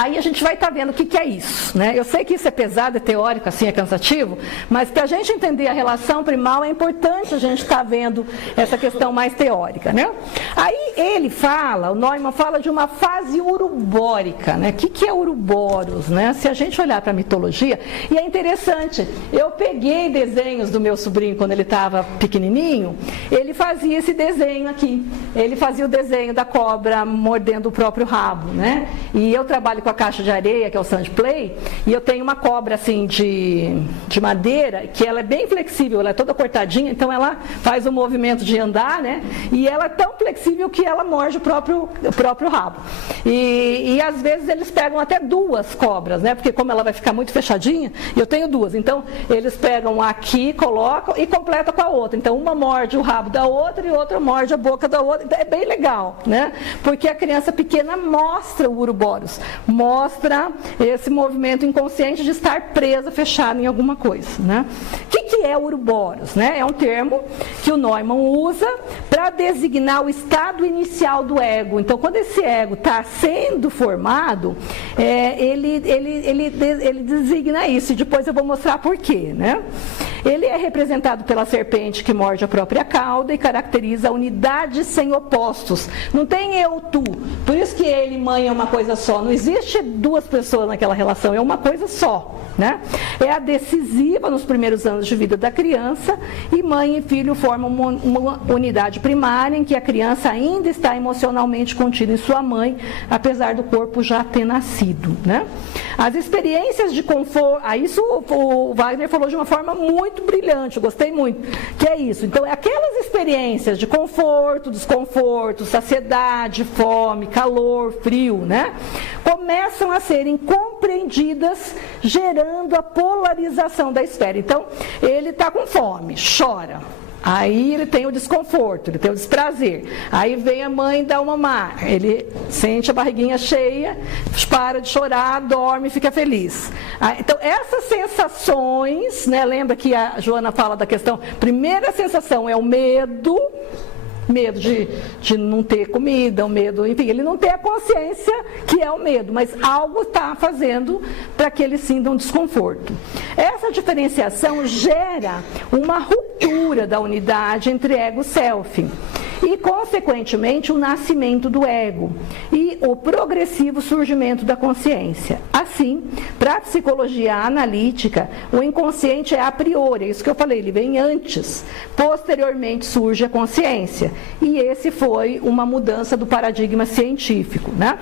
Aí a gente vai estar vendo o que é isso, né? Eu sei que isso é pesado, é teórico, assim, é cansativo, mas para a gente entender a relação primal é importante a gente estar vendo essa questão mais teórica, né? Aí ele fala, o Neumann fala de uma fase urubórica, né? O que é uruboros, né? Se a gente olhar para a mitologia, e é interessante, eu peguei desenhos do meu sobrinho quando ele estava pequenininho, ele fazia esse desenho aqui, ele fazia o desenho da cobra mordendo o próprio rabo, né? E eu trabalho com a caixa de areia, que é o Sand Play, e eu tenho uma cobra assim de madeira, que ela é bem flexível, ela é toda cortadinha, então ela faz o movimento de andar, né? E ela é tão flexível que ela morde o próprio rabo. E às vezes eles pegam até duas cobras, né? Porque como ela vai ficar muito fechadinha, eu tenho duas, então eles pegam aqui, colocam e completam com a outra. Então uma morde o rabo da outra e outra morde a boca da outra. Então, é bem legal, né? Porque a criança pequena mostra o uruboros, mostra esse movimento inconsciente de estar presa, fechada em alguma coisa, né? O que é uruboros, né? É um termo que o Neumann usa para designar o estado inicial do ego. Então, quando esse ego está sendo formado, ele designa isso, e depois eu vou mostrar por quê, né? Ele é representado pela serpente que morde a própria cauda e caracteriza a unidade sem opostos. Não tem eu, tu. Por isso que ele e mãe é uma coisa só. Não existe duas pessoas naquela relação, é uma coisa só, né? É a decisiva nos primeiros anos de vida da criança, e mãe e filho formam uma unidade primária em que a criança ainda está emocionalmente contida em sua mãe, apesar do corpo já ter nascido, né? As experiências de conforto, isso o Wagner falou de uma forma muito muito brilhante, eu gostei muito, que é isso. Então, é aquelas experiências de conforto, desconforto, saciedade, fome, calor, frio, né? Começam a serem compreendidas, gerando a polarização da esfera. Então, ele está com fome, chora. Aí ele tem o desconforto, ele tem o desprazer. Aí vem a mãe dar uma mamar, ele sente a barriguinha cheia, para de chorar, dorme e fica feliz. Então essas sensações, né, lembra que a Joana fala da questão, primeira sensação é o medo de não ter comida, o medo, enfim, ele não tem a consciência que é o medo, mas algo está fazendo para que ele sinta um desconforto. Essa diferenciação gera uma ruptura da unidade entre ego e self e, consequentemente, o nascimento do ego e o progressivo surgimento da consciência. Assim, para a psicologia analítica, o inconsciente é a priori, é isso que eu falei, ele vem antes, posteriormente surge a consciência. E esse foi uma mudança do paradigma científico, né?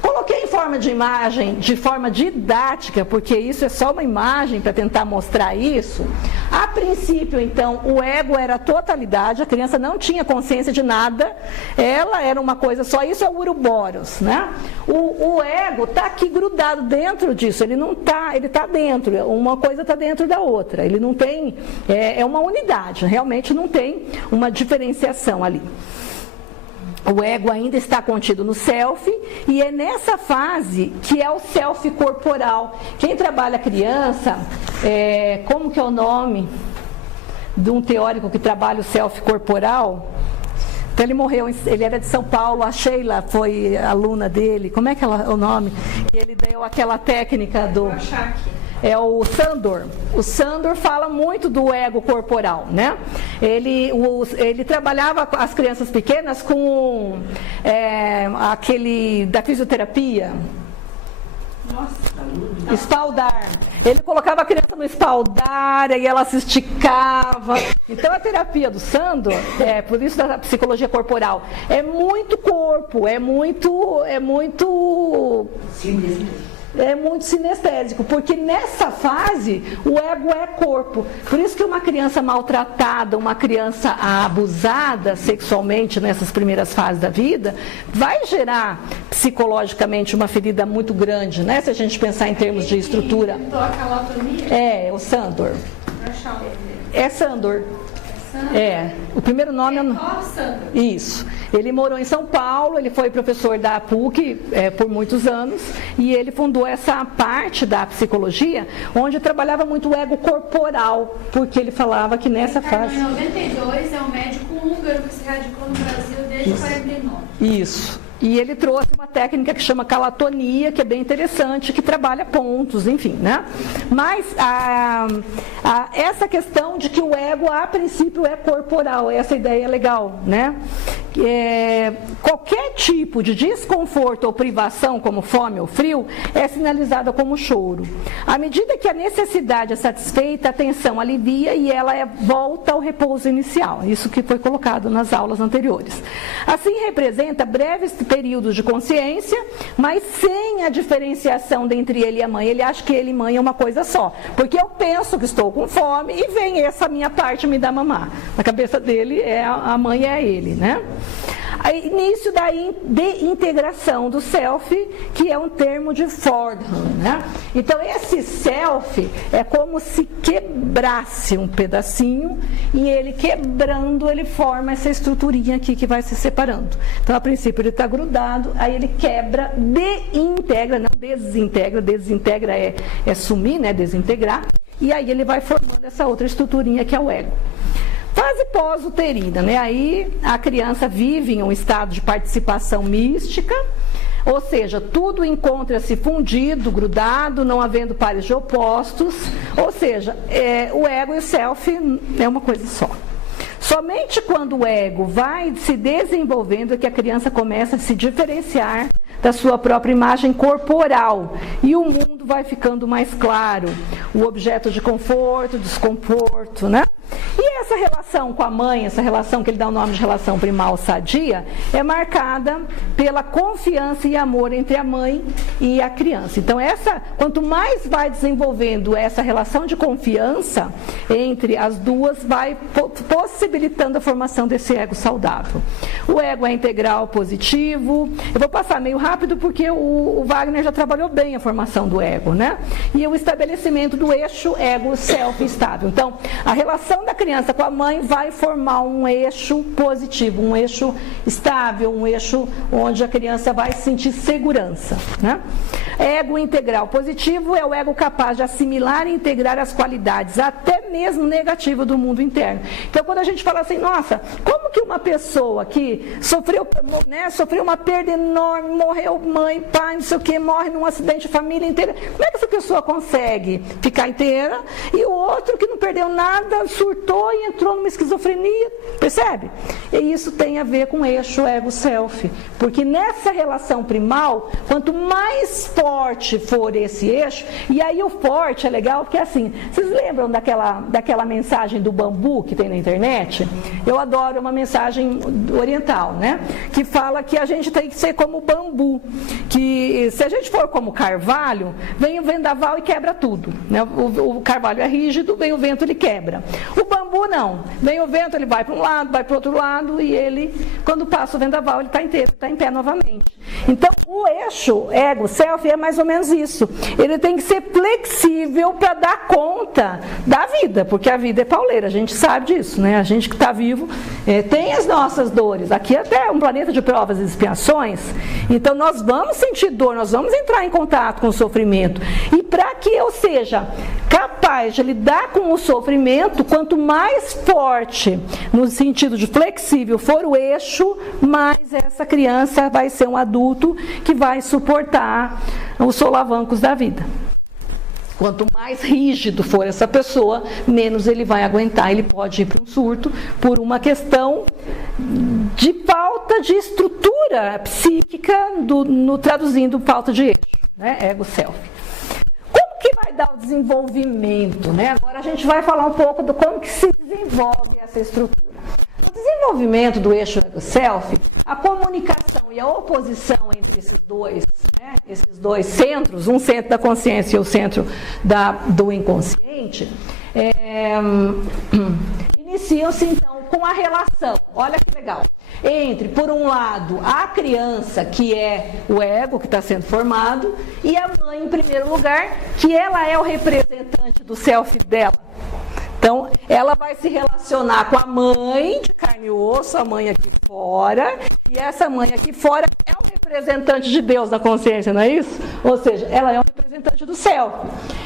Coloquei em forma de imagem, de forma didática, porque isso é só uma imagem para tentar mostrar isso. A princípio, então, o ego era a totalidade, a criança não tinha consciência de nada, ela era uma coisa só, isso é o uruboros, né? O ego está aqui grudado dentro disso, ele não está, ele está dentro, uma coisa está dentro da outra, ele não tem, é uma unidade, realmente não tem uma diferenciação ali. O ego ainda está contido no self e é nessa fase que é o self corporal. Quem trabalha criança, como que é o nome de um teórico que trabalha o self corporal? Então ele morreu, ele era de São Paulo, a Sheila foi aluna dele, como é que é o nome? Ele deu aquela técnica do... É o Sandor. O Sandor fala muito do ego corporal, né? Ele trabalhava as crianças pequenas com aquele da fisioterapia. Nossa. Espaldar. Ele colocava a criança no espaldar e ela se esticava. Então a terapia do Sandor, por isso da psicologia corporal, é muito corpo, é muito sinestésico, porque nessa fase o ego é corpo. Por isso que uma criança maltratada, uma criança abusada sexualmente nessas primeiras fases da vida, vai gerar psicologicamente uma ferida muito grande, né? Se a gente pensar em termos de estrutura. O Sandor. É Sandor. O primeiro nome é... Isso. Ele morou em São Paulo, ele foi professor da PUC por muitos anos e ele fundou essa parte da psicologia onde trabalhava muito o ego corporal, porque ele falava que nessa fase... Em 92 é um médico húngaro que se radicou no Brasil desde 49. Isso. E ele trouxe uma técnica que chama calatonia, que é bem interessante, que trabalha pontos, enfim, né? Mas essa questão de que o ego, a princípio, é corporal, essa ideia é legal, né? Qualquer tipo de desconforto ou privação, como fome ou frio, é sinalizada como choro. À medida que a necessidade é satisfeita, a tensão alivia e ela volta ao repouso inicial. Isso que foi colocado nas aulas anteriores. Assim, representa breves períodos de consciência, mas sem a diferenciação entre ele e a mãe. Ele acha que ele e mãe é uma coisa só. Porque eu penso que estou com fome e vem essa minha parte me dar mamar. Na cabeça dele, a mãe é ele, né? Início da integração do self, que é um termo de Fordham, né? Então esse self é como se quebrasse um pedacinho e ele quebrando, ele forma essa estruturinha aqui que vai se separando. Então a princípio ele está grudado, aí ele quebra, desintegra, não desintegra, desintegra é sumir, né? Desintegrar, e aí ele vai formando essa outra estruturinha que é o ego. Fase pós-uterina, né? Aí a criança vive em um estado de participação mística, ou seja, tudo encontra-se fundido, grudado, não havendo pares de opostos, ou seja, o ego e o self é uma coisa só. Somente quando o ego vai se desenvolvendo é que a criança começa a se diferenciar da sua própria imagem corporal e o mundo vai ficando mais claro, o objeto de conforto, desconforto, né? E essa relação com a mãe, essa relação que ele dá o nome de relação primal sadia, é marcada pela confiança e amor entre a mãe e a criança. Então, quanto mais vai desenvolvendo essa relação de confiança entre as duas, vai possibilitando a formação desse ego saudável. O ego é integral positivo. Eu vou passar meio rápido porque o Wagner já trabalhou bem a formação do ego, né? E o estabelecimento do eixo ego-self estável. Então, a relação da criança com a mãe vai formar um eixo positivo, um eixo estável, um eixo onde a criança vai sentir segurança, né? Ego integral positivo é o ego capaz de assimilar e integrar as qualidades, até mesmo negativas, do mundo interno. Então, quando a gente fala assim, nossa, como que uma pessoa que sofreu uma perda enorme, morreu mãe, pai, não sei o que, morre num acidente, família inteira, como é que essa pessoa consegue ficar inteira? E o outro que não perdeu nada, surtou e entrou numa esquizofrenia, percebe? E isso tem a ver com o eixo ego-self, porque nessa relação primal, quanto mais forte for esse eixo, e aí o forte é legal, porque assim, vocês lembram daquela mensagem do bambu que tem na internet? Eu adoro uma mensagem oriental, né? Que fala que a gente tem que ser como bambu, que se a gente for como carvalho, vem o vendaval e quebra tudo, né? O carvalho é rígido, vem o vento, ele quebra. O bambu não, vem o vento, ele vai para um lado, vai para o outro lado, e ele, quando passa o vendaval, ele está inteiro, está em pé novamente. Então, o eixo ego-self é mais ou menos isso. Ele tem que ser flexível para dar conta da vida, porque a vida é pauleira, a gente sabe disso, né? A gente que está vivo tem as nossas dores. Aqui até é um planeta de provas e expiações, então nós vamos sentir dor, nós vamos entrar em contato com o sofrimento. E para que eu seja capaz de lidar com o sofrimento, quanto mais forte, no sentido de flexível, for o eixo, mais essa criança vai ser um adulto que vai suportar os solavancos da vida. Quanto mais rígido for essa pessoa, menos ele vai aguentar. Ele pode ir para um surto por uma questão de falta de estrutura psíquica, traduzindo falta de eixo, né? Ego-self. Como que vai dar o desenvolvimento, né? Agora a gente vai falar um pouco de como que se desenvolve essa estrutura. O desenvolvimento do eixo ego-self, a comunicação e a oposição entre esses dois centros, um centro da consciência e o centro do inconsciente, iniciam-se então com a relação, olha que legal, entre, por um lado, a criança, que é o ego que está sendo formado, e a mãe, em primeiro lugar, que ela é o representante do self dela. Então, ela vai se relacionar com a mãe de carne e osso, a mãe aqui fora, e essa mãe aqui fora é um representante de Deus na consciência, não é isso? Ou seja, ela é um representante do self.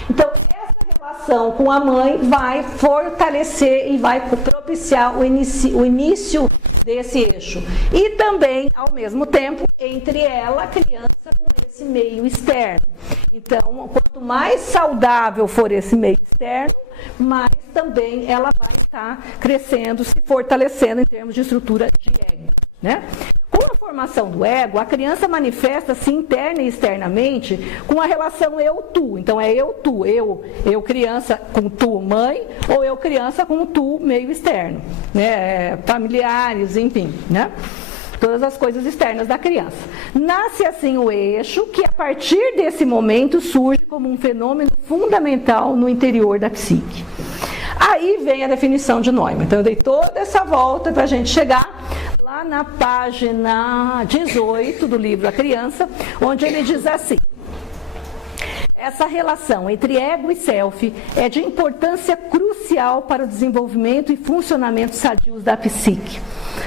Então, essa relação com a mãe vai fortalecer e vai propiciar o início desse eixo. E também, ao mesmo tempo, entre ela, a criança, com esse meio externo. Então, quanto mais saudável for esse meio externo, mais também ela vai estar crescendo, se fortalecendo em termos de estrutura de ego, né? Com a formação do ego, a criança manifesta-se interna e externamente com a relação eu-tu. Então, é eu-tu, eu criança com tu mãe, ou eu criança com tu meio externo, né? Familiares, enfim, né? Todas as coisas externas da criança. Nasce assim o eixo, que a partir desse momento surge como um fenômeno fundamental no interior da psique. Aí vem a definição de Neumann. Então eu dei toda essa volta para a gente chegar lá na página 18 do livro A Criança, onde ele diz assim: essa relação entre ego e self é de importância crucial para o desenvolvimento e funcionamento sadios da psique.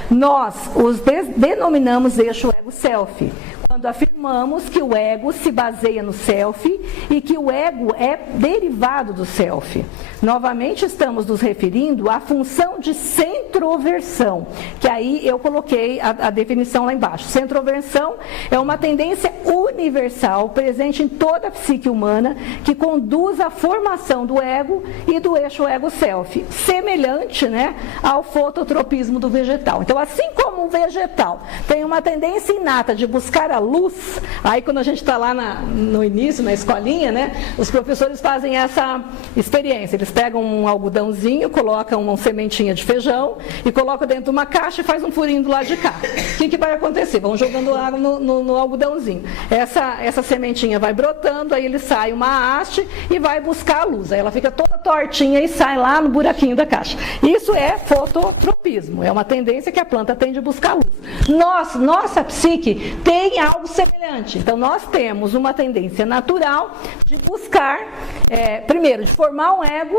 Nós os denominamos eixo ego-self, quando afirmamos que o ego se baseia no self e que o ego é derivado do self. Novamente estamos nos referindo à função de centroversão, que aí eu coloquei a definição lá embaixo. Centroversão é uma tendência universal presente em toda a psique humana que conduz à formação do ego e do eixo ego-self, semelhante, né, ao fototropismo do vegetal. Então, assim como o vegetal tem uma tendência inata de buscar a luz, Aí quando a gente está lá no início, na escolinha, né, os professores fazem essa experiência. Eles pegam um algodãozinho, colocam uma sementinha de feijão e colocam dentro de uma caixa e faz um furinho do lado de cá. O que vai acontecer? Vão jogando água no algodãozinho. Essa sementinha vai brotando, aí ele sai uma haste e vai buscar a luz. Aí ela fica toda tortinha e sai lá no buraquinho da caixa. Isso é fototropismo, é uma tendência que a planta tem de buscar luz. Nossa psique tem algo semelhante. Então nós temos uma tendência natural de buscar, primeiro, de formar um ego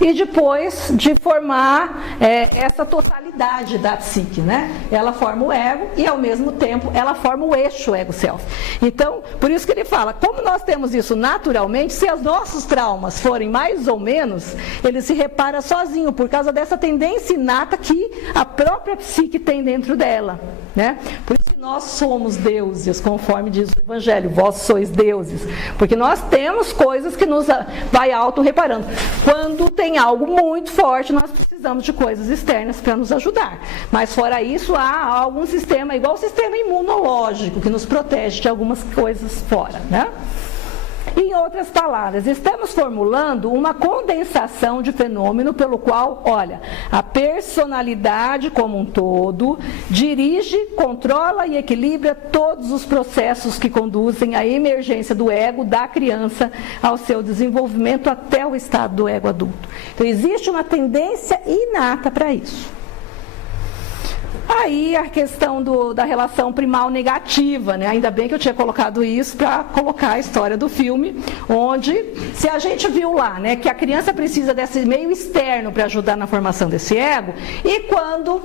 e depois de formar essa totalidade da psique, né? Ela forma o ego e ao mesmo tempo ela forma o eixo ego-self. Então, por isso que ele fala, como nós temos isso naturalmente, se os nossos traumas forem mais ou menos, ele se repara sozinho, por causa dessa tendência inata que a própria psique tem dentro dela, né? Por isso que nós somos deuses, conforme diz o Evangelho, vós sois deuses, porque nós temos coisas que nos vai auto-reparando. Quando tem algo muito forte, nós precisamos de coisas externas para nos ajudar. Mas fora isso, há algum sistema, igual o sistema imunológico, que nos protege de algumas coisas fora, né? Em outras palavras, estamos formulando uma condensação de fenômeno pelo qual, olha, a personalidade como um todo dirige, controla e equilibra todos os processos que conduzem à emergência do ego da criança ao seu desenvolvimento até o estado do ego adulto. Então, existe uma tendência inata para isso. Aí a questão da relação primal negativa, né? Ainda bem que eu tinha colocado isso para colocar a história do filme, onde, se a gente viu lá, né, que a criança precisa desse meio externo para ajudar na formação desse ego, e quando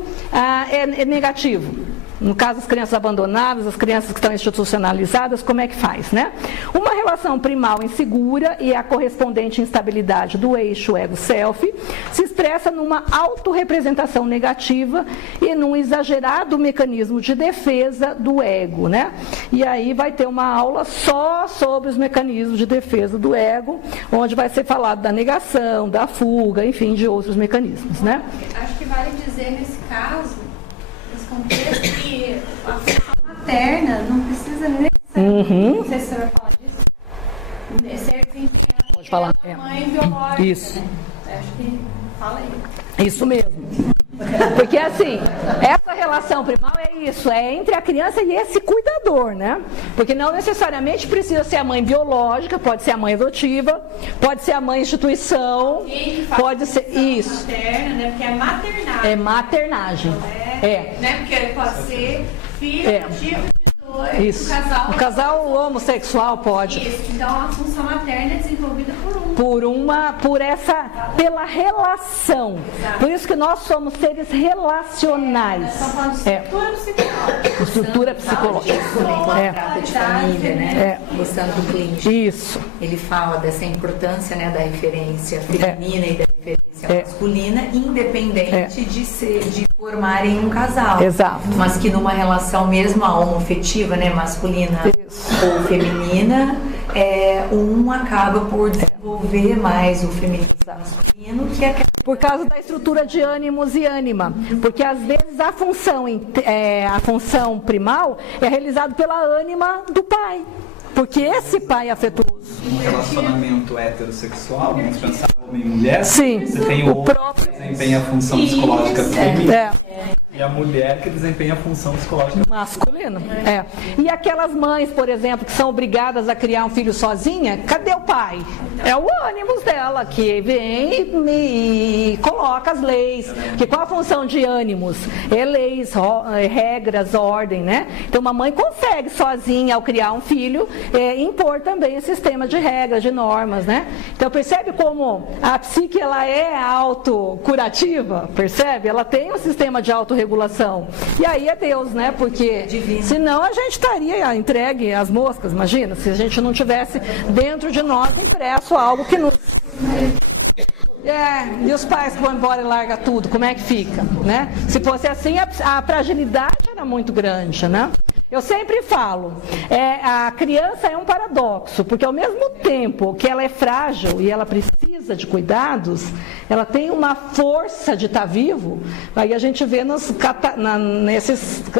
é negativo? No caso, as crianças abandonadas, as crianças que estão institucionalizadas, como é que faz, né? Uma relação primal insegura e a correspondente instabilidade do eixo ego-self se expressa numa autorrepresentação negativa e num exagerado mecanismo de defesa do ego, né? E aí vai ter uma aula só sobre os mecanismos de defesa do ego, onde vai ser falado da negação, da fuga, enfim, de outros mecanismos, né? Acho que vale dizer nesse caso, contexto, que a função materna não precisa necessariamente, não sei se você vai falar disso, ser desempenhada pode falar, pela mãe biológica. Isso. Né? Acho que fala aí. Isso mesmo. Porque assim, essa relação primal é isso, é entre a criança e esse cuidador, né? Porque não necessariamente precisa ser a mãe biológica, pode ser a mãe adotiva, pode ser a mãe instituição, pode ser isso. Materna, né? Porque é maternagem. É maternagem. Né? Porque pode ser filho adotivo de dois. Isso. O casal homossexual pode. Isso. Então a função materna é desenvolvida pela relação. Exato. Por isso que nós somos seres relacionais. Nós estamos falando de estrutura psicológica. Estrutura psicológica. Contrato de família, né? Gostando do clínico. Isso. Ele fala dessa importância, né, da referência feminina e da referência masculina, independente de formarem um casal. Exato. Mas que numa relação mesmo homoafetiva, né, masculina ou feminina, um acaba por desenvolver mais o feminino masculino, que é por causa da estrutura de ânimos e ânima, porque às vezes a função primal é realizada pela ânima do pai, porque esse pai é afetuoso. Um relacionamento heterossexual, vamos pensar homem e mulher, sim, você tem o próprio que desempenha a função psicológica feminina. E a mulher que desempenha a função psicológica masculina. E aquelas mães, por exemplo, que são obrigadas a criar um filho sozinha, cadê o pai? É o ânimos dela que vem e coloca as leis. Porque qual a função de ânimos? É leis, regras, ordem, né? Então uma mãe consegue sozinha, ao criar um filho, impor também esse sistema de regras, de normas, né? Então percebe como a psique ela é autocurativa, percebe? Ela tem um sistema de autorregulação. E aí é Deus, né? Porque senão a gente estaria entregue às moscas, imagina, se a gente não tivesse dentro de nós impresso algo que nos... E os pais que vão embora e largam tudo, como é que fica, né? Se fosse assim, a fragilidade era muito grande, né? Eu sempre falo, a criança é um paradoxo, porque ao mesmo tempo que ela é frágil e ela precisa precisa de cuidados, ela tem uma força de estar vivo. Aí a gente vê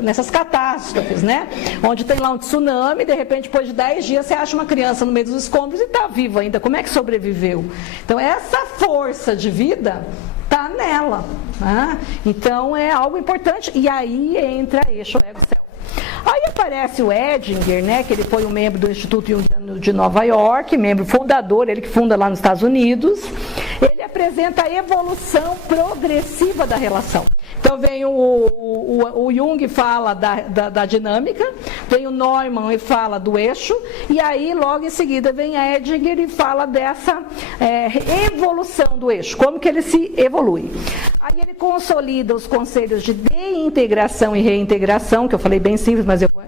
nessas catástrofes, né? Onde tem lá um tsunami, de repente, depois de 10 dias, você acha uma criança no meio dos escombros e está viva ainda. Como é que sobreviveu? Então, essa força de vida está nela. Né? Então, é algo importante. E aí entra eixo ego-céu. Aí aparece o Edinger, né, que ele foi um membro do Instituto Jungiano de Nova York, membro fundador, ele que funda lá nos Estados Unidos. Ele apresenta a evolução progressiva da relação. Então vem o Jung fala da dinâmica, vem o Neumann e fala do eixo, e aí logo em seguida vem a Edinger e fala dessa evolução do eixo, como que ele se evolui. Aí ele consolida os conselhos de integração e reintegração, que eu falei bem simples, mas eu vou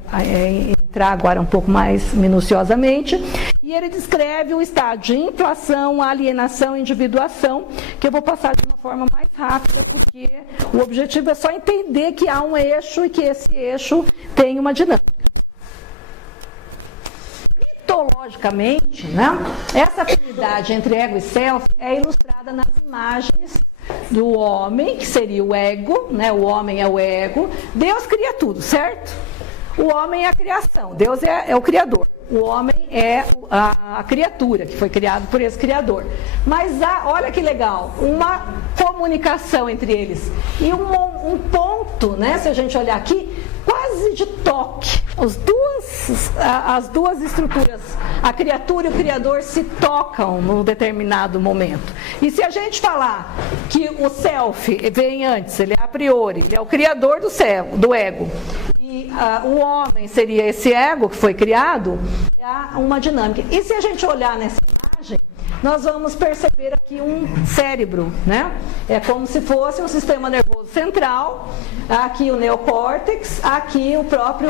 entrar agora um pouco mais minuciosamente. E ele descreve o estado de inflação, alienação e individuação, que eu vou passar de uma forma mais rápida, porque o objetivo é só entender que há um eixo e que esse eixo tem uma dinâmica. Mitologicamente, né, essa afinidade entre ego e self é ilustrada nas imagens do homem, que seria o ego, né? O homem é o ego. Deus cria tudo, certo? O homem é a criação, Deus é o criador. O homem é a criatura, que foi criado por esse criador. Mas há, olha que legal, uma comunicação entre eles. E um ponto, né, se a gente olhar aqui, quase de toque. As duas estruturas, a criatura e o criador, se tocam num determinado momento. E se a gente falar que o self vem antes, ele é a priori, ele é o criador do ego, e o homem seria esse ego que foi criado, há uma dinâmica. E se a gente olhar nessa imagem, nós vamos perceber aqui um cérebro, né? É como se fosse um sistema nervoso central, aqui o neocórtex, aqui o próprio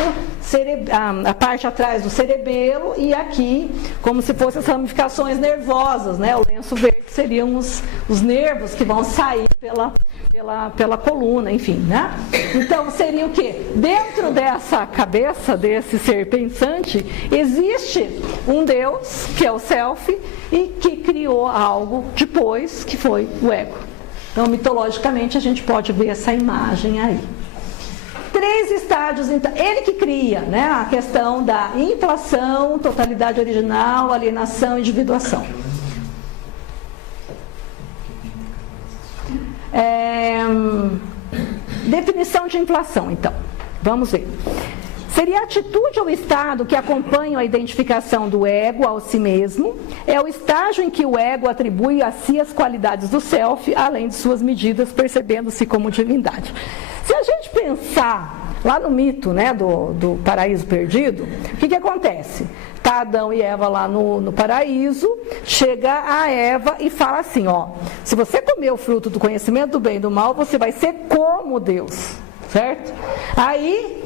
a parte atrás do cerebelo, e aqui como se fossem as ramificações nervosas, né? O lenço verde seriam os nervos que vão sair pela coluna, enfim, né? Então seria o quê? Dentro dessa cabeça desse ser pensante existe um Deus, que é o self, e que criou algo depois, que foi o ego. Então, mitologicamente, a gente pode ver essa imagem aí. 3 estágios, então, ele que cria, né, a questão da inflação, totalidade original, alienação e individuação. Definição de inflação, então. Vamos ver. Seria a atitude ou estado que acompanha a identificação do ego ao si mesmo. É o estágio em que o ego atribui a si as qualidades do self, além de suas medidas, percebendo-se como divindade. Se a gente pensar lá no mito, né, do paraíso perdido, o que acontece? Está Adão e Eva lá no paraíso, chega a Eva e fala assim, ó, se você comer o fruto do conhecimento do bem e do mal, você vai ser como Deus, certo? Aí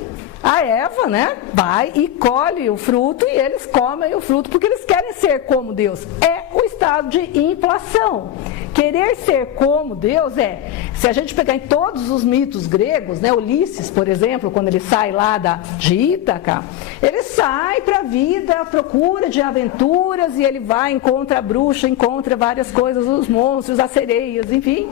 a Eva, né, vai e colhe o fruto, e eles comem o fruto porque eles querem ser como Deus. É o estado de inflação. Querer ser como Deus se a gente pegar em todos os mitos gregos, né, Ulisses, por exemplo, quando ele sai lá de Ítaca, ele sai para a vida à procura de aventuras, e ele vai, encontra a bruxa, encontra várias coisas, os monstros, as sereias, enfim.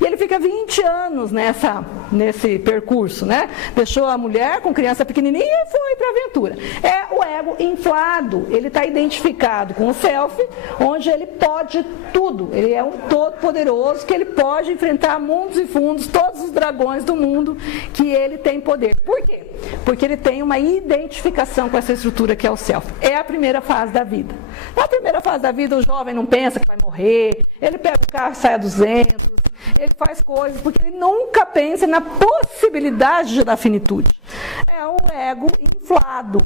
E ele fica 20 anos nesse percurso, né? Deixou a mulher com criança pequenininha e foi para a aventura. É o ego inflado, ele está identificado com o self, onde ele pode tudo, ele é um todo poderoso, que ele pode enfrentar mundos e fundos, todos os dragões do mundo, que ele tem poder. Por quê? Porque ele tem uma identificação com essa estrutura que é o self. É a primeira fase da vida. Na primeira fase da vida, o jovem não pensa que vai morrer, ele pega o carro e sai a 200, ele faz coisas, porque ele nunca pensa na possibilidade da finitude. É o ego inflado.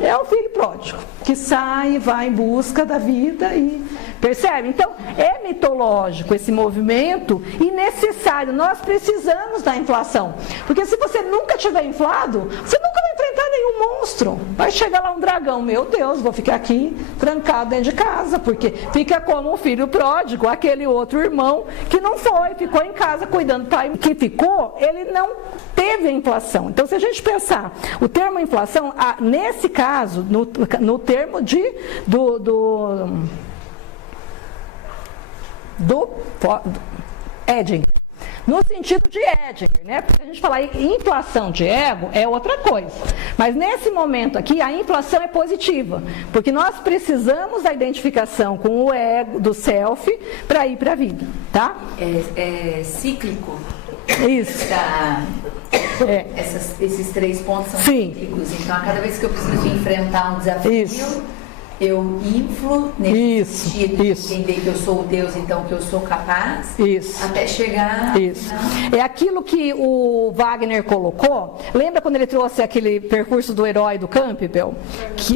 É o filho pródigo, que sai e vai em busca da vida e percebe? Então, é mitológico esse movimento e necessário. Nós precisamos da inflação. Porque se você nunca tiver inflado, você nunca vai enfrentar nenhum monstro. Vai chegar lá um dragão, meu Deus, vou ficar aqui trancado dentro de casa, porque fica como o filho pródigo, aquele outro irmão que não foi, ficou em casa cuidando do pai. Que ficou, ele não teve a inflação. Então, se a gente pensar o termo inflação, nesse caso, no termo do Edinger. No sentido de Edinger, né? Porque a gente falar em inflação de ego é outra coisa. Mas nesse momento aqui, a inflação é positiva, porque nós precisamos da identificação com o ego, do self, para ir para a vida, tá? É cíclico? Isso. Esses 3 pontos são Sim. cíclicos. Então, a cada vez que eu preciso enfrentar um desafio, Isso. eu inflo nesse Isso, sentido de isso. entender que eu sou o Deus, então que eu sou capaz, Isso. até chegar... Isso. É aquilo que o Wagner colocou. Lembra quando ele trouxe aquele percurso do herói do Campbell?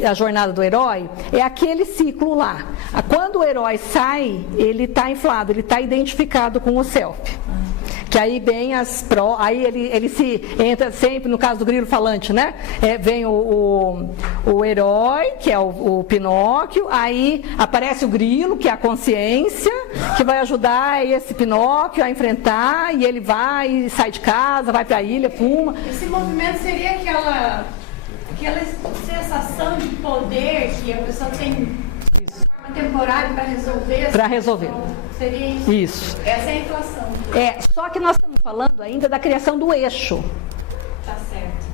A jornada do herói? É aquele ciclo lá. Quando o herói sai, ele está inflado, ele está identificado com o self. Que aí vem aí ele se entra sempre, no caso do grilo falante, né? Vem o herói, que é o Pinóquio, aí aparece o grilo, que é a consciência, que vai ajudar esse Pinóquio a enfrentar, e ele vai, sai de casa, vai para a ilha, fuma. Esse movimento seria aquela sensação de poder que a pessoa tem de forma temporária para resolver? Para resolver. Então, seria isso? Isso. Essa é a inflação. Só que nós estamos falando ainda da criação do eixo. Tá certo.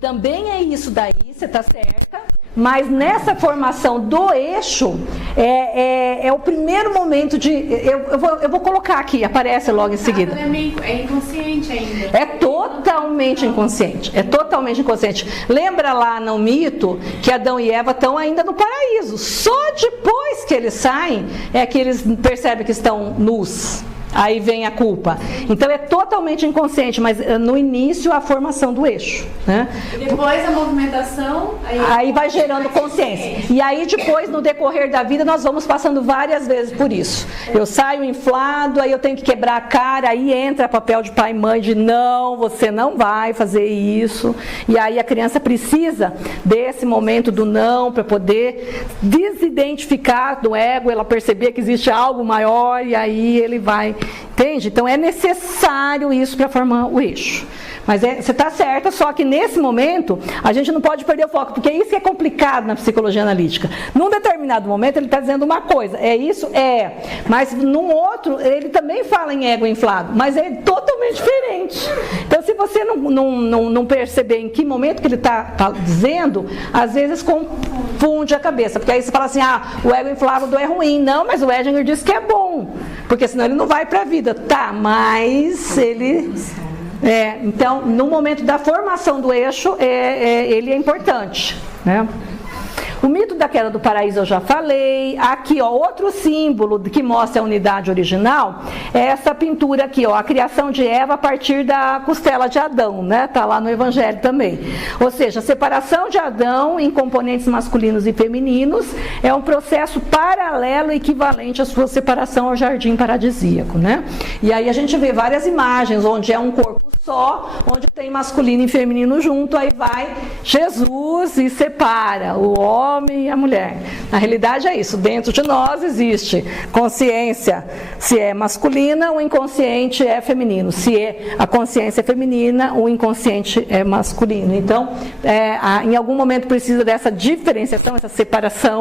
Também é isso daí, você está certa, mas nessa formação do eixo, é o primeiro momento de... Eu vou colocar aqui, aparece logo em seguida. É inconsciente ainda. É totalmente inconsciente, é totalmente inconsciente. Lembra lá no mito que Adão e Eva estão ainda no paraíso. Só depois que eles saem, é que eles percebem que estão nus. Aí vem a culpa. Então é totalmente inconsciente, mas no início a formação do eixo, né? E depois a movimentação... Aí vai gerando consciência. E aí depois, no decorrer da vida, nós vamos passando várias vezes por isso. Eu saio inflado, aí eu tenho que quebrar a cara, aí entra papel de pai e mãe de não, você não vai fazer isso. E aí a criança precisa desse momento do não para poder desidentificar do ego, ela perceber que existe algo maior e aí ele vai... Entende? Então é necessário isso para formar o eixo. Mas você está certa, só que nesse momento a gente não pode perder o foco, porque isso que é complicado na psicologia analítica. Num determinado momento ele está dizendo uma coisa, é isso? Mas num outro ele também fala em ego inflado, mas é totalmente diferente. Então se você não perceber em que momento que ele está dizendo, às vezes confunde a cabeça, porque aí você fala assim, o ego inflado é ruim. Não, mas o Edinger disse que é bom, porque senão ele não vai para a vida. Tá, mas ele... então, no momento da formação do eixo, ele é importante, né? O mito da queda do paraíso eu já falei. Aqui, outro símbolo que mostra a unidade original é essa pintura aqui, a criação de Eva a partir da costela de Adão, né? Tá lá no Evangelho também. Ou seja, a separação de Adão em componentes masculinos e femininos é um processo paralelo e equivalente à sua separação ao jardim paradisíaco, né? E aí a gente vê várias imagens onde é um corpo só, onde tem masculino e feminino junto, aí vai Jesus e separa o homem e a mulher. Na realidade é isso, dentro de nós existe consciência, se é masculina, o inconsciente é feminino, se a consciência é feminina, o inconsciente é masculino. Então, em algum momento precisa dessa diferenciação, essa separação,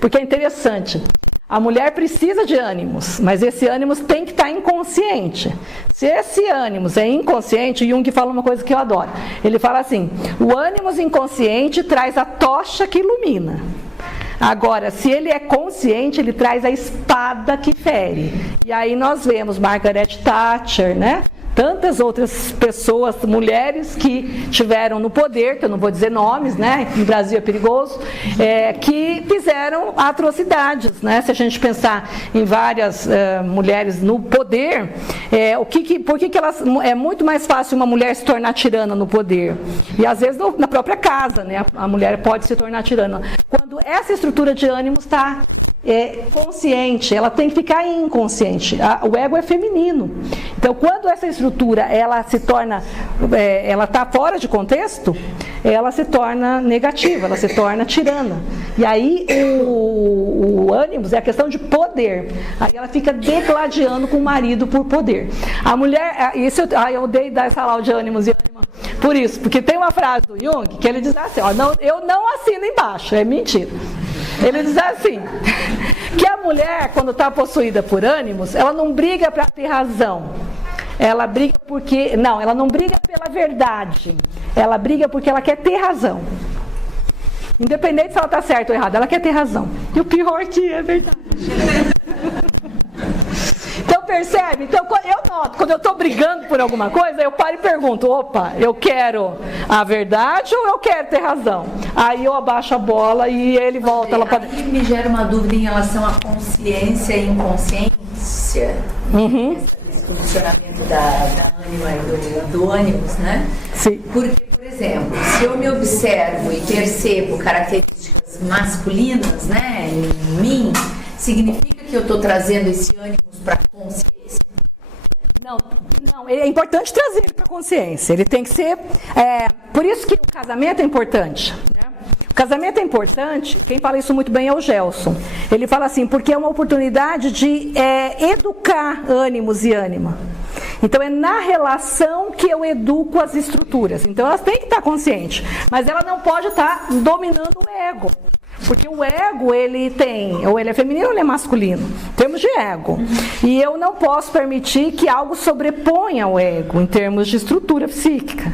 porque é interessante. A mulher precisa de ânimos, mas esse ânimos tem que estar inconsciente. Se esse ânimos é inconsciente, Jung fala uma coisa que eu adoro. Ele fala assim, o ânimos inconsciente traz a tocha que ilumina. Agora, se ele é consciente, ele traz a espada que fere. E aí nós vemos Margaret Thatcher, né? Tantas outras pessoas, mulheres que tiveram no poder, que eu não vou dizer nomes, né? No Brasil é perigoso, que fizeram atrocidades, né? Se a gente pensar em várias mulheres no poder, por que elas, é muito mais fácil uma mulher se tornar tirana no poder? E às vezes na própria casa, né? A mulher pode se tornar tirana. Quando essa estrutura de ânimo está consciente, ela tem que ficar inconsciente. O ego é feminino. Então, quando essa estrutura ela se torna, ela está fora de contexto, ela se torna negativa, ela se torna tirana. E aí o ânimos é a questão de poder. Aí ela fica degladiando com o marido por poder. A mulher, eu odeio dar essa aula de ânimos e ânima por isso, porque tem uma frase do Jung que ele diz assim, eu não assino embaixo, é mentira. Ele diz assim, Que a mulher, quando está possuída por ânimos, ela não briga para ter razão. Ela briga porque... Não, ela não briga pela verdade. Ela briga porque ela quer ter razão. Independente se ela está certa ou errada, ela quer ter razão. E o pior que é verdade. Então percebe? Então eu noto, quando eu estou brigando por alguma coisa, eu paro e pergunto, opa, eu quero a verdade ou eu quero ter razão? Aí eu abaixo a bola e ele volta. Aqui me gera uma dúvida em relação à consciência e inconsciência. Esse funcionamento da ânima e do ânimos, né? Sim. Porque, por exemplo, se eu me observo e percebo características masculinas, né, em mim, significa que eu estou trazendo esse ânimo para a consciência? Não, é importante trazer ele para a consciência. Ele tem que ser... por isso que o casamento é importante, né? O casamento é importante, quem fala isso muito bem é o Gelson. Ele fala assim, porque é uma oportunidade de educar ânimos e ânima. Então é na relação que eu educo as estruturas. Então elas têm que estar conscientes, mas ela não pode estar dominando o ego. Porque o ego, ele é feminino ou ele é masculino? Em termos de ego. E eu não posso permitir que algo sobreponha o ego, em termos de estrutura psíquica.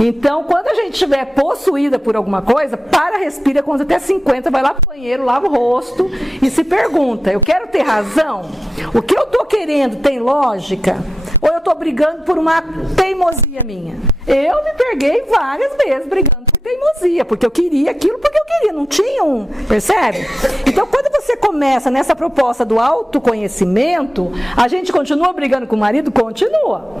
Então, quando a gente estiver possuída por alguma coisa, respira, conta até 50, vai lá pro banheiro, lava o rosto e se pergunta, eu quero ter razão? O que eu estou querendo tem lógica? Ou eu estou brigando por uma teimosia minha? Eu me peguei várias vezes brigando por teimosia, porque eu queria aquilo, porque eu queria, não tinha percebe? Então, quando você começa nessa proposta do autoconhecimento, a gente continua brigando com o marido? Continua.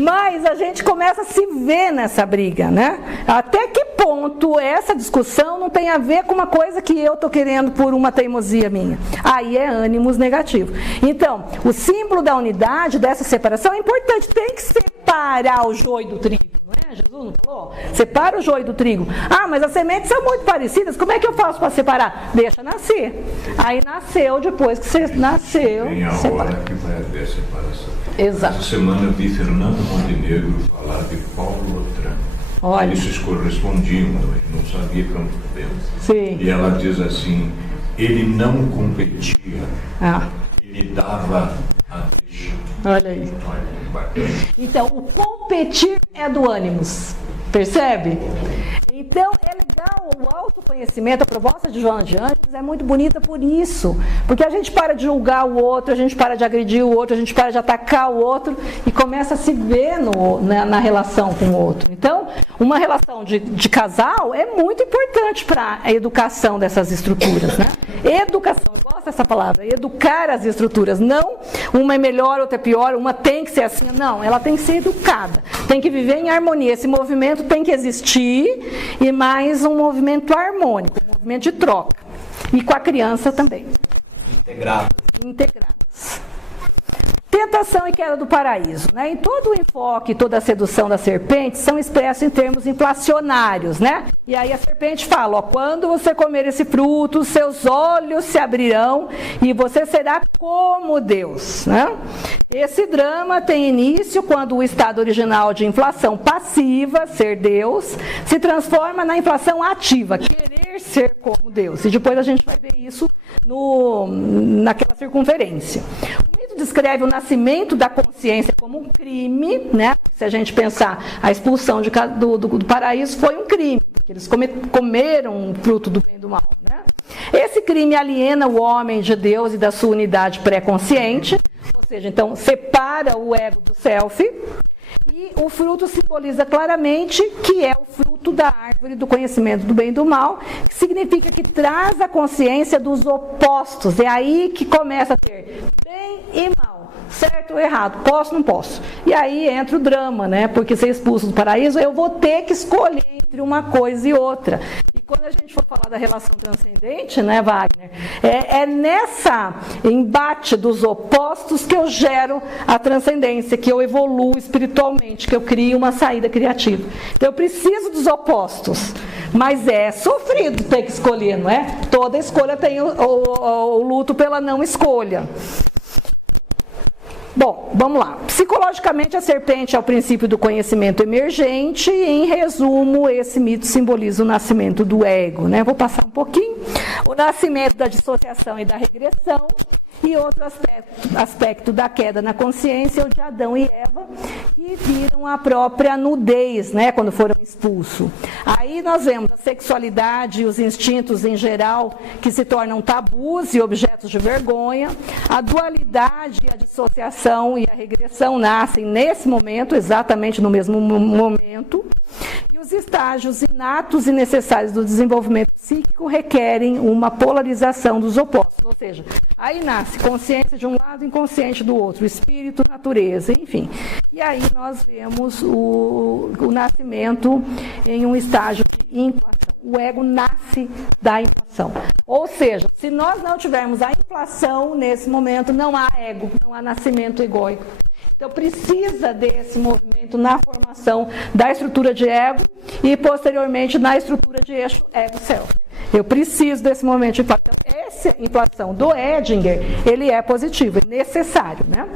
Mas a gente começa a se ver nessa briga, né? Até que ponto essa discussão não tem a ver com uma coisa que eu estou querendo por uma teimosia minha? Aí é ânimos negativo. Então, o símbolo da unidade, dessa separação, é importante. Tem que separar o joio do trigo, não é? Jesus não falou? Separa o joio do trigo. Ah, mas as sementes são muito parecidas, como é que eu faço para separar? Deixa nascer. Aí nasceu, depois que você nasceu, tem a separa. hora que vai haver a separação. Exato. Essa semana eu vi Fernando Montenegro falar de Paulo Otran. Olha. Eles se correspondiam, eu não sabia que eu não sabia. Sim. E ela diz assim, ele não competia, ele dava a deixa. Olha aí. Então, o competir é do ânimos. Percebe? Então, é legal, o autoconhecimento, a proposta de Joana de Ângeles é muito bonita por isso. Porque a gente para de julgar o outro, a gente para de agredir o outro, a gente para de atacar o outro e começa a se ver na relação com o outro. Então, uma relação de casal é muito importante para a educação dessas estruturas, né? Educação, eu gosto dessa palavra, educar as estruturas. Não uma é melhor, outra é pior, uma tem que ser assim. Não, ela tem que ser educada, tem que viver em harmonia. Esse movimento tem que existir e mais um movimento harmônico, um movimento de troca. E com a criança também. Integradas. Tentação e queda do paraíso, né? Em todo o enfoque, toda a sedução da serpente são expressos em termos inflacionários, né? E aí a serpente fala, ó, quando você comer esse fruto, seus olhos se abrirão e você será como Deus, né? Esse drama tem início quando o estado original de inflação passiva, ser Deus, se transforma na inflação ativa, querer ser como Deus. E depois a gente vai ver isso naquela circunferência. O mito descreve o nascimento da consciência como um crime, né? Se a gente pensar, a expulsão do paraíso foi um crime, porque eles comeram um fruto do bem e do mal, né? Esse crime aliena o homem de Deus e da sua unidade pré-consciente, ou seja, então separa o ego do self, e o fruto simboliza claramente que é o fruto da árvore do conhecimento do bem e do mal, que significa que traz a consciência dos opostos. É aí que começa a ter bem e mal, certo ou errado, posso ou não posso. E aí entra o drama, né? Porque ser expulso do paraíso, eu vou ter que escolher entre uma coisa e outra. E quando a gente for falar da relação transcendente, né, Wagner, é nessa embate dos opostos que eu gero a transcendência, que eu evoluo espiritualmente, que eu crio uma saída criativa. Então eu preciso dos opostos, mas é sofrido ter que escolher, não é? Toda escolha tem o luto pela não escolha. Bom, vamos lá. Psicologicamente, a serpente é o princípio do conhecimento emergente e, em resumo, esse mito simboliza o nascimento do ego, né? Vou passar um pouquinho. O nascimento da dissociação e da regressão, e outro aspecto da queda na consciência, o de Adão e Eva, que viram a própria nudez, né, quando foram expulsos. Aí nós vemos a sexualidade e os instintos em geral, que se tornam tabus e objetos de vergonha. A dualidade, a dissociação e a regressão nascem nesse momento, exatamente no mesmo momento. E os estágios inatos e necessários do desenvolvimento psíquico requerem uma polarização dos opostos, ou seja, aí nasce consciência de um lado, inconsciente do outro, espírito, natureza, enfim. E aí nós vemos o nascimento em um estágio de inflação. O ego nasce da inflação. Ou seja, se nós não tivermos a inflação nesse momento, não há ego, não há nascimento egóico. Então precisa desse movimento na formação da estrutura de ego e posteriormente na estrutura de eixo ego-self. Eu preciso desse momento de inflação. Essa inflação do Edinger, ele é positivo, é necessário, né?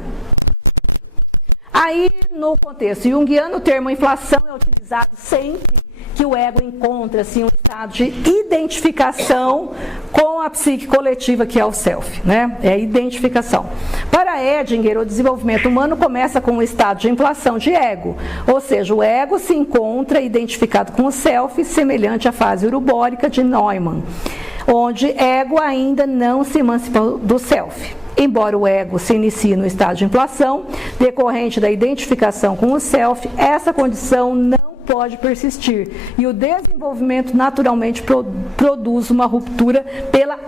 Aí, no contexto junguiano, o termo inflação é utilizado sempre que o ego encontra-se em um estado de identificação com a psique coletiva, que é o self, né? É a identificação. Para Edinger, o desenvolvimento humano começa com um estado de inflação de ego, ou seja, o ego se encontra identificado com o self, semelhante à fase urubórica de Neumann, onde ego ainda não se emancipou do self. Embora o ego se inicie no estado de inflação, decorrente da identificação com o self, essa condição não pode persistir. E o desenvolvimento naturalmente produz uma ruptura pela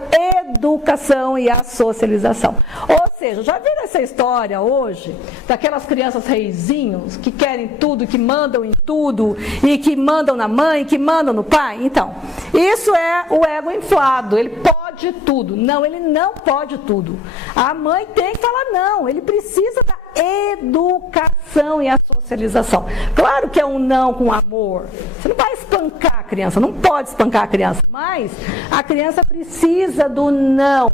educação e a socialização. Ou seja, já viram essa história hoje daquelas crianças reizinhos que querem tudo, que mandam em tudo, e que mandam na mãe, que mandam no pai? Então, isso é o ego inflado, ele pode tudo. Não, ele não pode tudo. A mãe tem que falar não, ele precisa da educação e a socialização. Claro que é um não com amor. Você não vai espancar a criança, não pode espancar a criança, mas a criança precisa do não.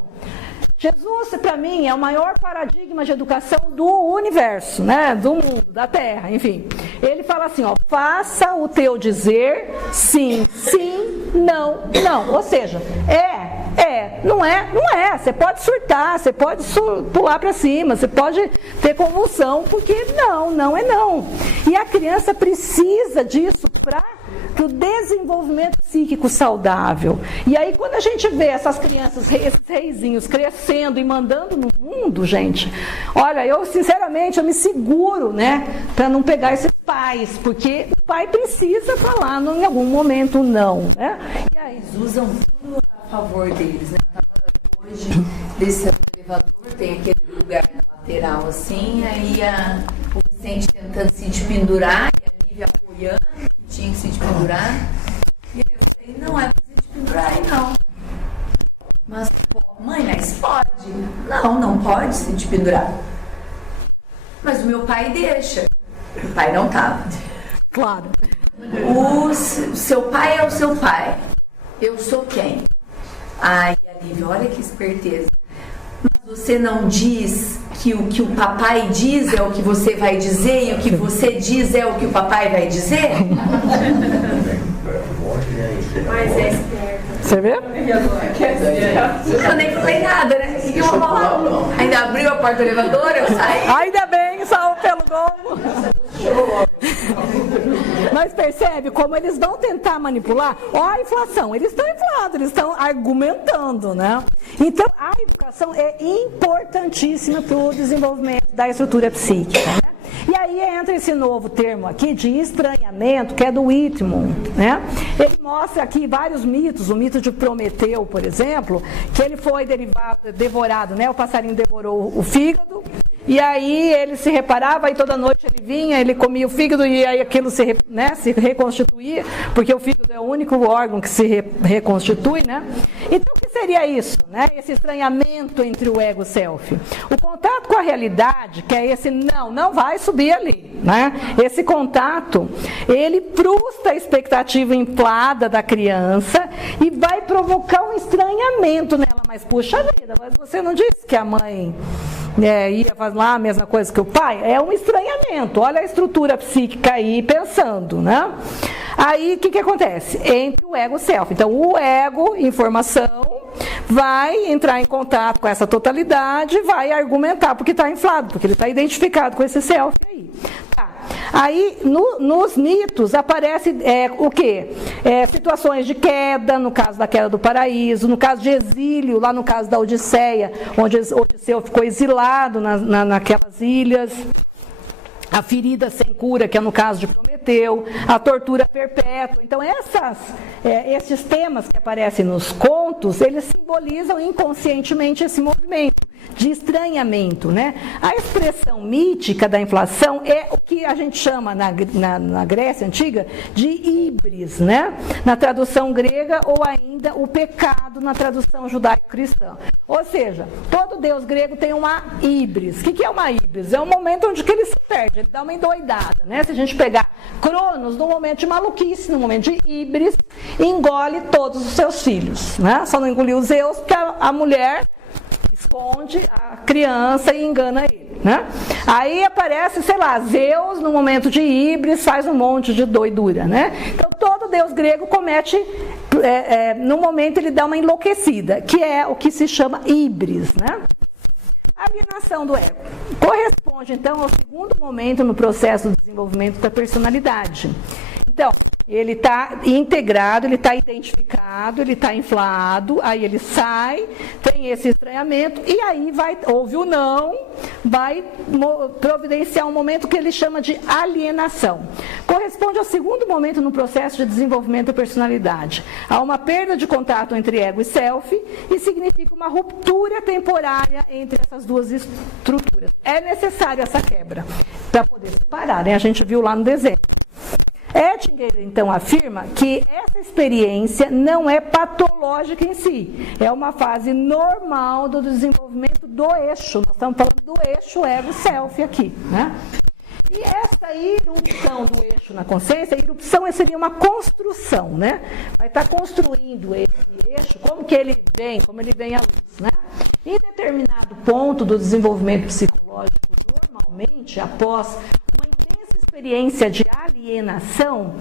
Jesus, para mim, é o maior paradigma de educação do universo, né? Do mundo, da Terra, enfim. Ele fala assim, ó, faça o teu dizer sim, sim, não, não. Ou seja, não é, não é. Você pode surtar, você pode pular para cima, você pode ter convulsão, porque não é não. E a criança precisa disso para o desenvolvimento psíquico saudável. E aí, quando a gente vê essas crianças, esses reizinhos crescendo e mandando no mundo, gente, olha, eu sinceramente, eu me seguro, né, para não pegar esses pais, porque o pai precisa falar em algum momento não, né? E aí, eles usam tudo a favor deles, né? Hoje, desse elevador, tem aquele lugar na lateral assim, aí o Vicente tentando se pendurar, e a Lívia apoiando, tinha que se pendurar, e eu falei, não é pra se pendurar aí não. Mas, mãe, mas pode? Não pode se pendurar. Mas o meu pai deixa. O pai não tava. Claro. O seu pai é o seu pai. Eu sou quem? Ai, Lívia, olha que esperteza. Mas você não diz que o que o papai diz é o que você vai dizer e o que você diz é o que o papai vai dizer? Mas é esperto. Você vê? Eu nem falei nada, né? E eu falar. Ainda abriu a porta do elevador, eu saí. Ainda bem, salvo pelo gol. Mas percebe como eles vão tentar manipular? Ó, a inflação, eles estão inflados, eles estão argumentando, né? Então, a educação é importantíssima para o desenvolvimento da estrutura psíquica, né? E aí entra esse novo termo aqui de estranhamento, que é do Whitman, né? Ele mostra aqui vários mitos, o mito de Prometeu, por exemplo, que ele foi devorado, né? O passarinho devorou o fígado, e aí ele se reparava, e toda noite ele vinha, ele comia o fígado, e aí aquilo se reconstituía, porque o fígado é o único órgão que se reconstitui, né? Então, o que seria isso, né? Esse estranhamento entre o ego e o self. O contato com a realidade, que é esse não vai subir ali, né? Esse contato, ele frustra a expectativa inflada da criança e vai provocar um estranhamento nela. Mas, puxa vida, mas você não disse que a mãe ia fazer lá a mesma coisa que o pai, é um estranhamento. Olha a estrutura psíquica aí pensando, né? Aí o que acontece? Entre o ego e o self. Então o ego, informação, vai entrar em contato com essa totalidade, vai argumentar porque está inflado, porque ele está identificado com esse self aí. Tá. Aí nos mitos aparece o quê? Situações de queda, no caso da queda do paraíso, no caso de exílio, lá no caso da Odisseia, onde Odisseu ficou exilado naquelas ilhas. A ferida sem cura, que é no caso de Prometeu, a tortura perpétua. Então, esses temas que aparecem nos contos, eles simbolizam inconscientemente esse movimento de estranhamento, né? A expressão mítica da inflação é o que a gente chama na Grécia Antiga de híbris, né? Na tradução grega, ou ainda o pecado na tradução judaico-cristã. Ou seja, todo deus grego tem uma híbris. O que é uma híbris? É um momento onde ele se perde, ele dá uma endoidada, né? Se a gente pegar Cronos, no momento de maluquice, no momento de híbris, engole todos os seus filhos, né? Só não engoliu Zeus porque a mulher esconde a criança e engana ele, né? Aí aparece, sei lá, Zeus no momento de híbris faz um monte de doidura, né? Então todo deus grego comete, no momento ele dá uma enlouquecida, que é o que se chama híbris, né? A alienação do ego corresponde então ao segundo momento no processo do desenvolvimento da personalidade. Então, ele está integrado, ele está identificado, ele está inflado, aí ele sai, tem esse estranhamento, e aí houve o não, vai providenciar um momento que ele chama de alienação. Corresponde ao segundo momento no processo de desenvolvimento da personalidade. Há uma perda de contato entre ego e self, e significa uma ruptura temporária entre essas duas estruturas. É necessário essa quebra para poder separar, né? A gente viu lá no desenho. Ettinger, então, afirma que essa experiência não é patológica em si, é uma fase normal do desenvolvimento do eixo. Nós estamos falando do eixo ego-self aqui, né? E essa irrupção do eixo na consciência, a irrupção seria uma construção, né? Vai estar construindo esse eixo, como ele vem à luz, né? Em determinado ponto do desenvolvimento psicológico, normalmente, após uma intensa experiência de alienação,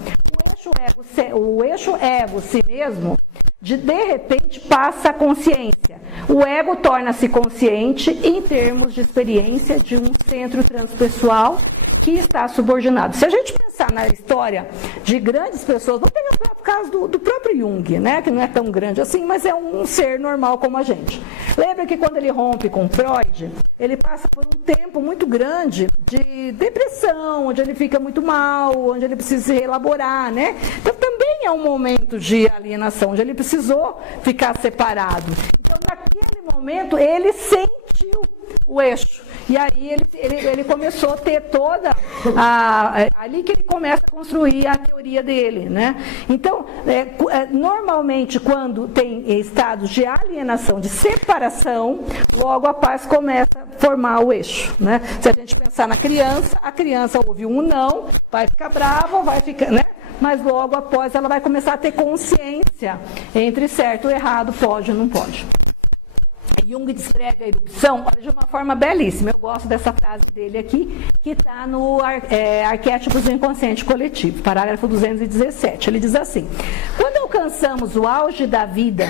o eixo ego, si mesmo, de repente passa a consciência. O ego torna-se consciente em termos de experiência de um centro transpessoal que está subordinado. Se a gente pensar na história de grandes pessoas, vamos pegar o caso do próprio Jung, né, que não é tão grande assim, mas é um ser normal como a gente. Lembra que quando ele rompe com Freud, ele passa por um tempo muito grande de depressão, onde ele fica muito mal, onde ele precisa se reelaborar, né? Então também é um momento de alienação, onde ele precisou ficar separado. Então naquele momento ele sentiu o eixo. E aí ele começou a ter toda ali que ele começa a construir a teoria dele, né? Então, normalmente quando tem estados de alienação, de separação, logo a paz começa a formar o eixo, né? Se a gente pensar na criança, a criança ouve um não, vai ficar brava, vai ficar, né? Mas logo após ela vai começar a ter consciência entre certo e errado, pode ou não pode. Jung descreve a erupção de uma forma belíssima. Eu gosto dessa frase dele aqui, que está no Arquétipos do Inconsciente Coletivo, parágrafo 217. Ele diz assim: quando alcançamos o auge da vida,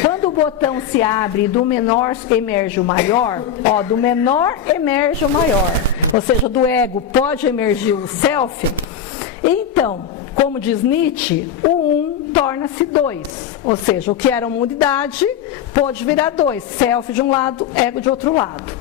quando o botão se abre e do menor emerge o maior, do menor emerge o maior, ou seja, do ego pode emergir o self, então, como diz Nietzsche, o um torna-se dois. Ou seja, o que era uma unidade pode virar dois. Self de um lado, ego de outro lado.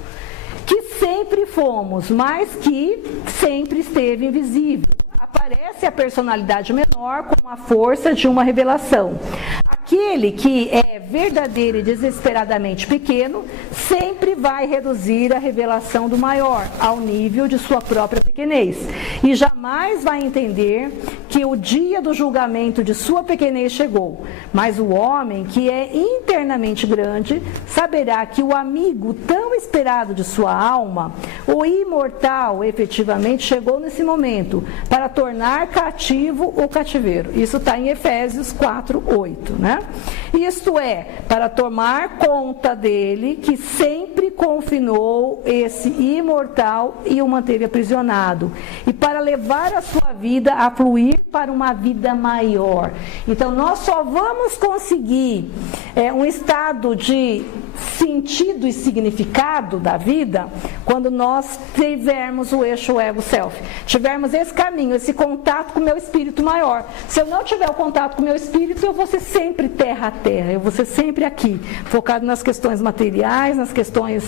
Que sempre fomos, mas que sempre esteve invisível. Aparece a personalidade menor como a força de uma revelação. Aquele que é verdadeiro e desesperadamente pequeno sempre vai reduzir a revelação do maior ao nível de sua própria pequenez e jamais vai entender que o dia do julgamento de sua pequenez chegou. Mas o homem que é internamente grande saberá que o amigo tão esperado de sua alma, o imortal, efetivamente chegou nesse momento para tornar cativo o cativeiro. Isso está em Efésios 4:8, né? Isto é, para tomar conta dele, que sempre confinou esse imortal e o manteve aprisionado, e para levar a sua vida a fluir para uma vida maior. Então, nós só vamos conseguir um estado de sentido e significado da vida quando nós tivermos o eixo ego-self, tivermos esse caminho, esse contato com o meu espírito maior. Se eu não tiver o contato com o meu espírito, eu vou ser sempre terra a terra, eu vou ser sempre aqui, focado nas questões materiais, nas questões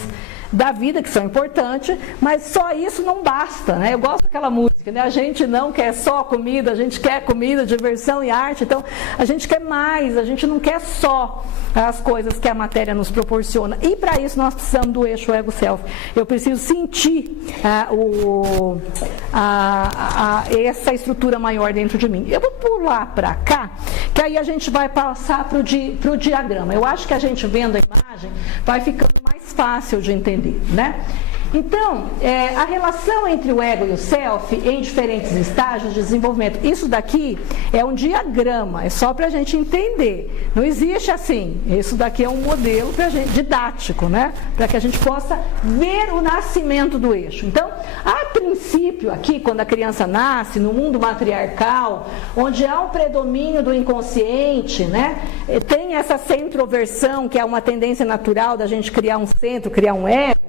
da vida, que são importantes, mas só isso não basta, né? Eu gosto daquela música, né? A gente não quer só comida, a gente quer comida, diversão e arte, então a gente quer mais, a gente não quer só as coisas que a matéria nos proporciona. E para isso nós precisamos do eixo ego-self. Eu preciso sentir essa estrutura maior dentro de mim. Eu vou pular para cá, que aí a gente vai passar para o diagrama. Eu acho que a gente vendo a imagem vai ficando mais fácil de entender, né? Então, a relação entre o ego e o self em diferentes estágios de desenvolvimento, isso daqui é um diagrama, é só para a gente entender. Não existe assim, isso daqui é um modelo pra gente, didático, né? Para que a gente possa ver o nascimento do eixo. Então, a princípio aqui, quando a criança nasce, no mundo matriarcal, onde há um predomínio do inconsciente, né? Tem essa centroversão, que é uma tendência natural da gente criar um centro, criar um ego.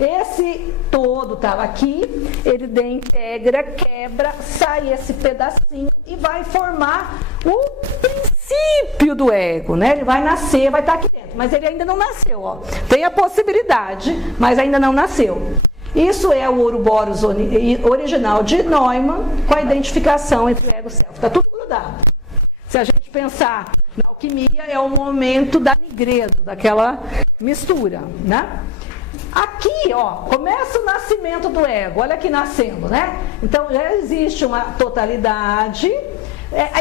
Esse todo estava aqui, ele desintegra, quebra, sai esse pedacinho e vai formar o princípio do ego, né? Ele vai nascer, vai estar aqui dentro, mas ele ainda não nasceu, ó. Tem a possibilidade, mas ainda não nasceu. Isso é o Ouroboros original de Neumann, com a identificação entre o ego e o self. Está tudo grudado. Se a gente pensar na alquimia, é o momento da nigredo, daquela mistura, né? Aqui, ó, começa o nascimento do ego, olha aqui nascendo, né? Então, já existe uma totalidade,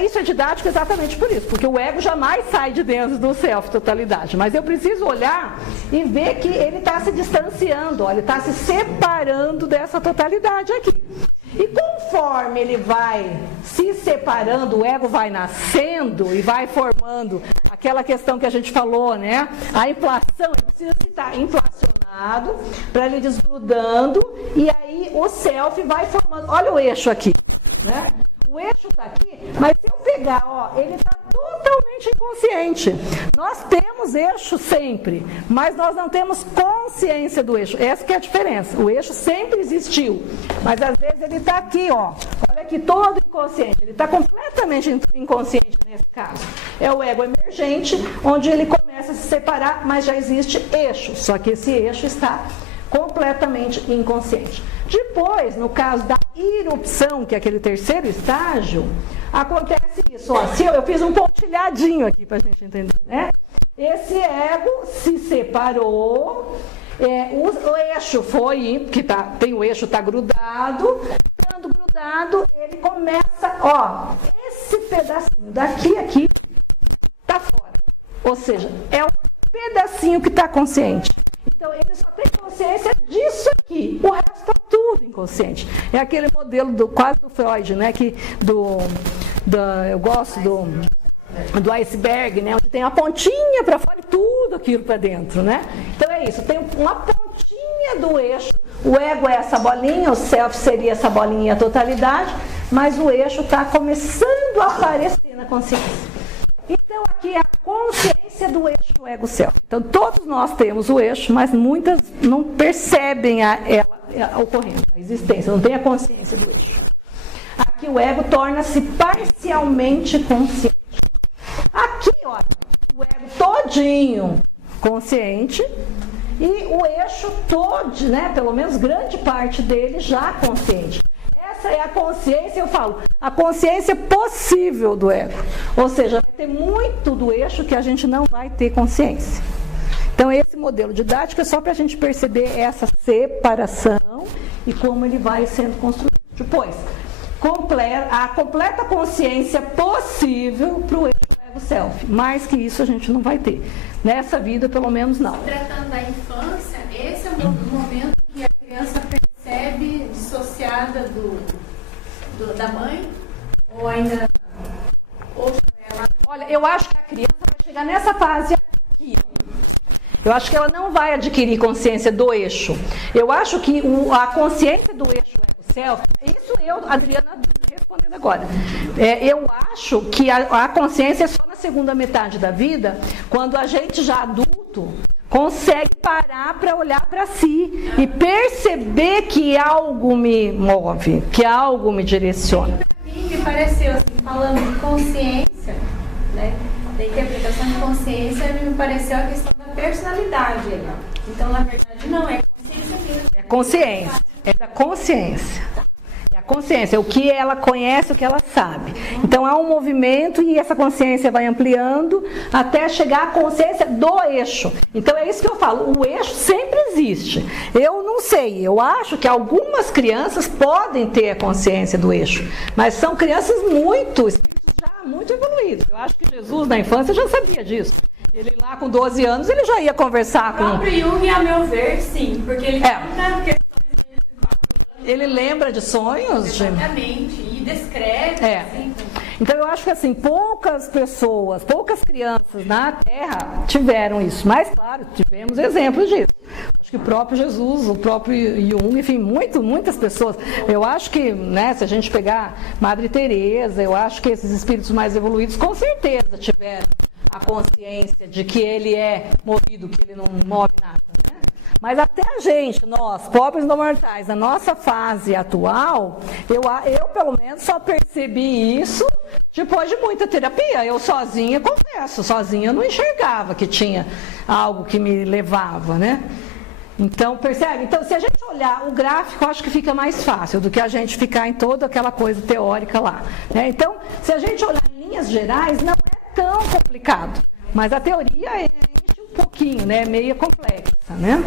isso é didático exatamente por isso, porque o ego jamais sai de dentro do self, totalidade, mas eu preciso olhar e ver que ele está se distanciando, ó, ele está se separando dessa totalidade aqui. E conforme ele vai se separando, o ego vai nascendo e vai formando aquela questão que a gente falou, né? A inflação, ele precisa estar inflacionado para ele desgrudando, e aí o self vai formando. Olha o eixo aqui, né? O eixo está aqui, mas se eu pegar, ó, ele está totalmente inconsciente. Nós temos eixo sempre, mas nós não temos consciência do eixo. Essa que é a diferença. O eixo sempre existiu, mas às vezes ele está aqui, ó. Olha aqui, todo inconsciente. Ele está completamente inconsciente nesse caso. É o ego emergente, onde ele começa a se separar, mas já existe eixo. Só que esse eixo está completamente inconsciente. Depois, no caso da irrupção, que é aquele terceiro estágio, acontece isso. Ó, se eu fiz um pontilhadinho aqui para a gente entender, né? Esse ego se separou, o eixo foi, que tem o eixo está grudado, estando grudado, ele começa, ó, esse pedacinho daqui aqui está fora. Ou seja, é o pedacinho que está consciente. Então, ele só tem consciência disso aqui. O resto está tudo inconsciente. É aquele modelo quase do Freud, né? Eu gosto do iceberg, né? Onde tem a pontinha para fora e tudo aquilo para dentro, né? Então, é isso. Tem uma pontinha do eixo. O ego é essa bolinha, o self seria essa bolinha e a totalidade, mas o eixo está começando a aparecer na consciência. Então, aqui é a consciência do eixo ego-self. Então, todos nós temos o eixo, mas muitas não percebem ela ocorrendo, a existência, não tem a consciência do eixo. Aqui o ego torna-se parcialmente consciente. Aqui, olha, o ego todinho consciente e o eixo todo, né, pelo menos grande parte dele já consciente. Essa é a consciência, eu falo, a consciência possível do ego. Ou seja, vai ter muito do eixo que a gente não vai ter consciência. Então, esse modelo didático é só para a gente perceber essa separação e como ele vai sendo construído. Depois, a completa consciência possível para o eixo ego-self. Mais que isso a gente não vai ter. Nessa vida, pelo menos, não. Tratando da infância, esse é o momento que a criança percebe dissociada da mãe? Ou ainda... Ou ela... Olha, eu acho que a criança vai chegar nessa fase Eu acho que ela não vai adquirir consciência do eixo. Eu acho que a consciência do eixo ego-self, isso eu, Adriana, respondendo agora. Eu acho que a consciência é só na segunda metade da vida, quando a gente já adulto consegue parar para olhar para si e perceber que algo me move, que algo me direciona. Para mim, me pareceu, assim, falando de consciência, né, da interpretação de consciência, me pareceu a questão da personalidade. Então, na verdade, não é consciência mesmo. É consciência, é da consciência. É a consciência, é o que ela conhece, o que ela sabe. Então há um movimento e essa consciência vai ampliando até chegar à consciência do eixo. Então é isso que eu falo, o eixo sempre existe. Eu não sei, eu acho que algumas crianças podem ter a consciência do eixo, mas são crianças já muito evoluídos. Eu acho que Jesus na infância já sabia disso. Ele lá com 12 anos, ele já ia conversar com... O próprio Jung, a meu ver, sim, porque ele Ele lembra de sonhos? Exatamente, e descreve. Assim. Então eu acho que assim, poucas pessoas, poucas crianças na Terra tiveram isso. Mas claro, tivemos exemplos disso. Acho que o próprio Jesus, o próprio Jung, enfim, muitas pessoas. Eu acho que, né, se a gente pegar Madre Teresa, eu acho que esses espíritos mais evoluídos com certeza tiveram a consciência de que ele é movido, que ele não move nada, né? Mas até a gente, nós, pobres não mortais, na nossa fase atual, eu pelo menos só percebi isso depois de muita terapia. Eu sozinha, confesso, sozinha eu não enxergava que tinha algo que me levava, né? Então, percebe? Então, se a gente olhar o gráfico, eu acho que fica mais fácil do que a gente ficar em toda aquela coisa teórica lá, né? Então, se a gente olhar em linhas gerais, não é tão complicado, mas a teoria enche um pouquinho, né? Meio complexa, né?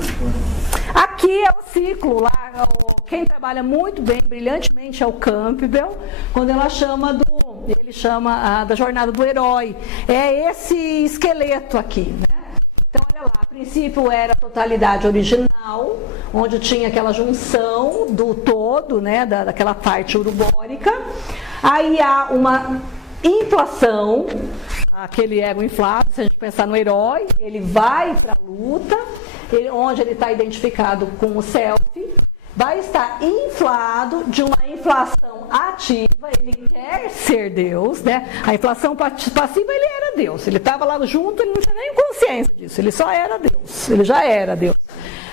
Aqui é o ciclo lá, quem trabalha muito bem, brilhantemente, é o Campbell, quando ele chama da jornada do herói. É esse esqueleto aqui, né? Então, olha lá, a princípio era a totalidade original, onde tinha aquela junção do todo, né? Daquela parte urubórica. Aí há uma inflação, aquele ego inflado, se a gente pensar no herói, ele vai para a luta, onde ele está identificado com o self, vai estar inflado de uma inflação ativa, ele quer ser Deus, né? A inflação passiva, ele era Deus, ele estava lá junto, ele não tinha nem consciência disso, ele só era Deus, ele já era Deus.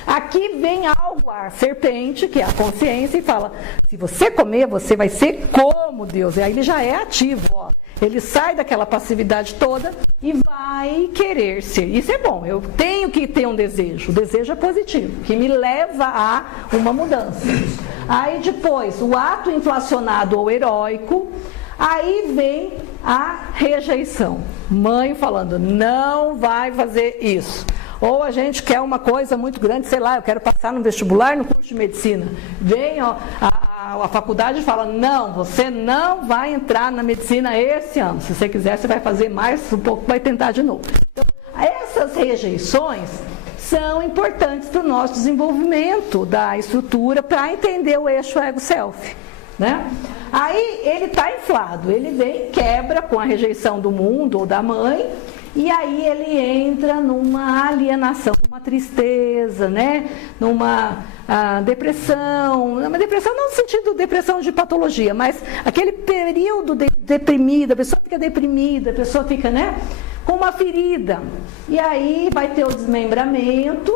Aqui vem algo, a serpente, que é a consciência, e fala, se você comer, você vai ser como Deus. E aí ele já é ativo, ó. Ele sai daquela passividade toda e vai querer ser. Isso é bom, eu tenho que ter um desejo. O desejo é positivo, que me leva a uma mudança. Aí depois, o ato inflacionado ou heróico, aí vem a rejeição. Mãe falando, não vai fazer isso. Ou a gente quer uma coisa muito grande, sei lá, eu quero passar no vestibular, no curso de medicina. Vem a faculdade e fala, não, você não vai entrar na medicina esse ano. Se você quiser, você vai fazer mais um pouco, vai tentar de novo. Então, essas rejeições são importantes para o nosso desenvolvimento da estrutura, para entender o eixo ego-self, né? Aí ele está inflado, ele vem, quebra com a rejeição do mundo ou da mãe, e aí ele entra numa alienação, numa tristeza, né? Numa depressão, uma depressão não no sentido de depressão de patologia, mas aquele período deprimido, a pessoa fica deprimida, a pessoa fica, né, com uma ferida. E aí vai ter o desmembramento,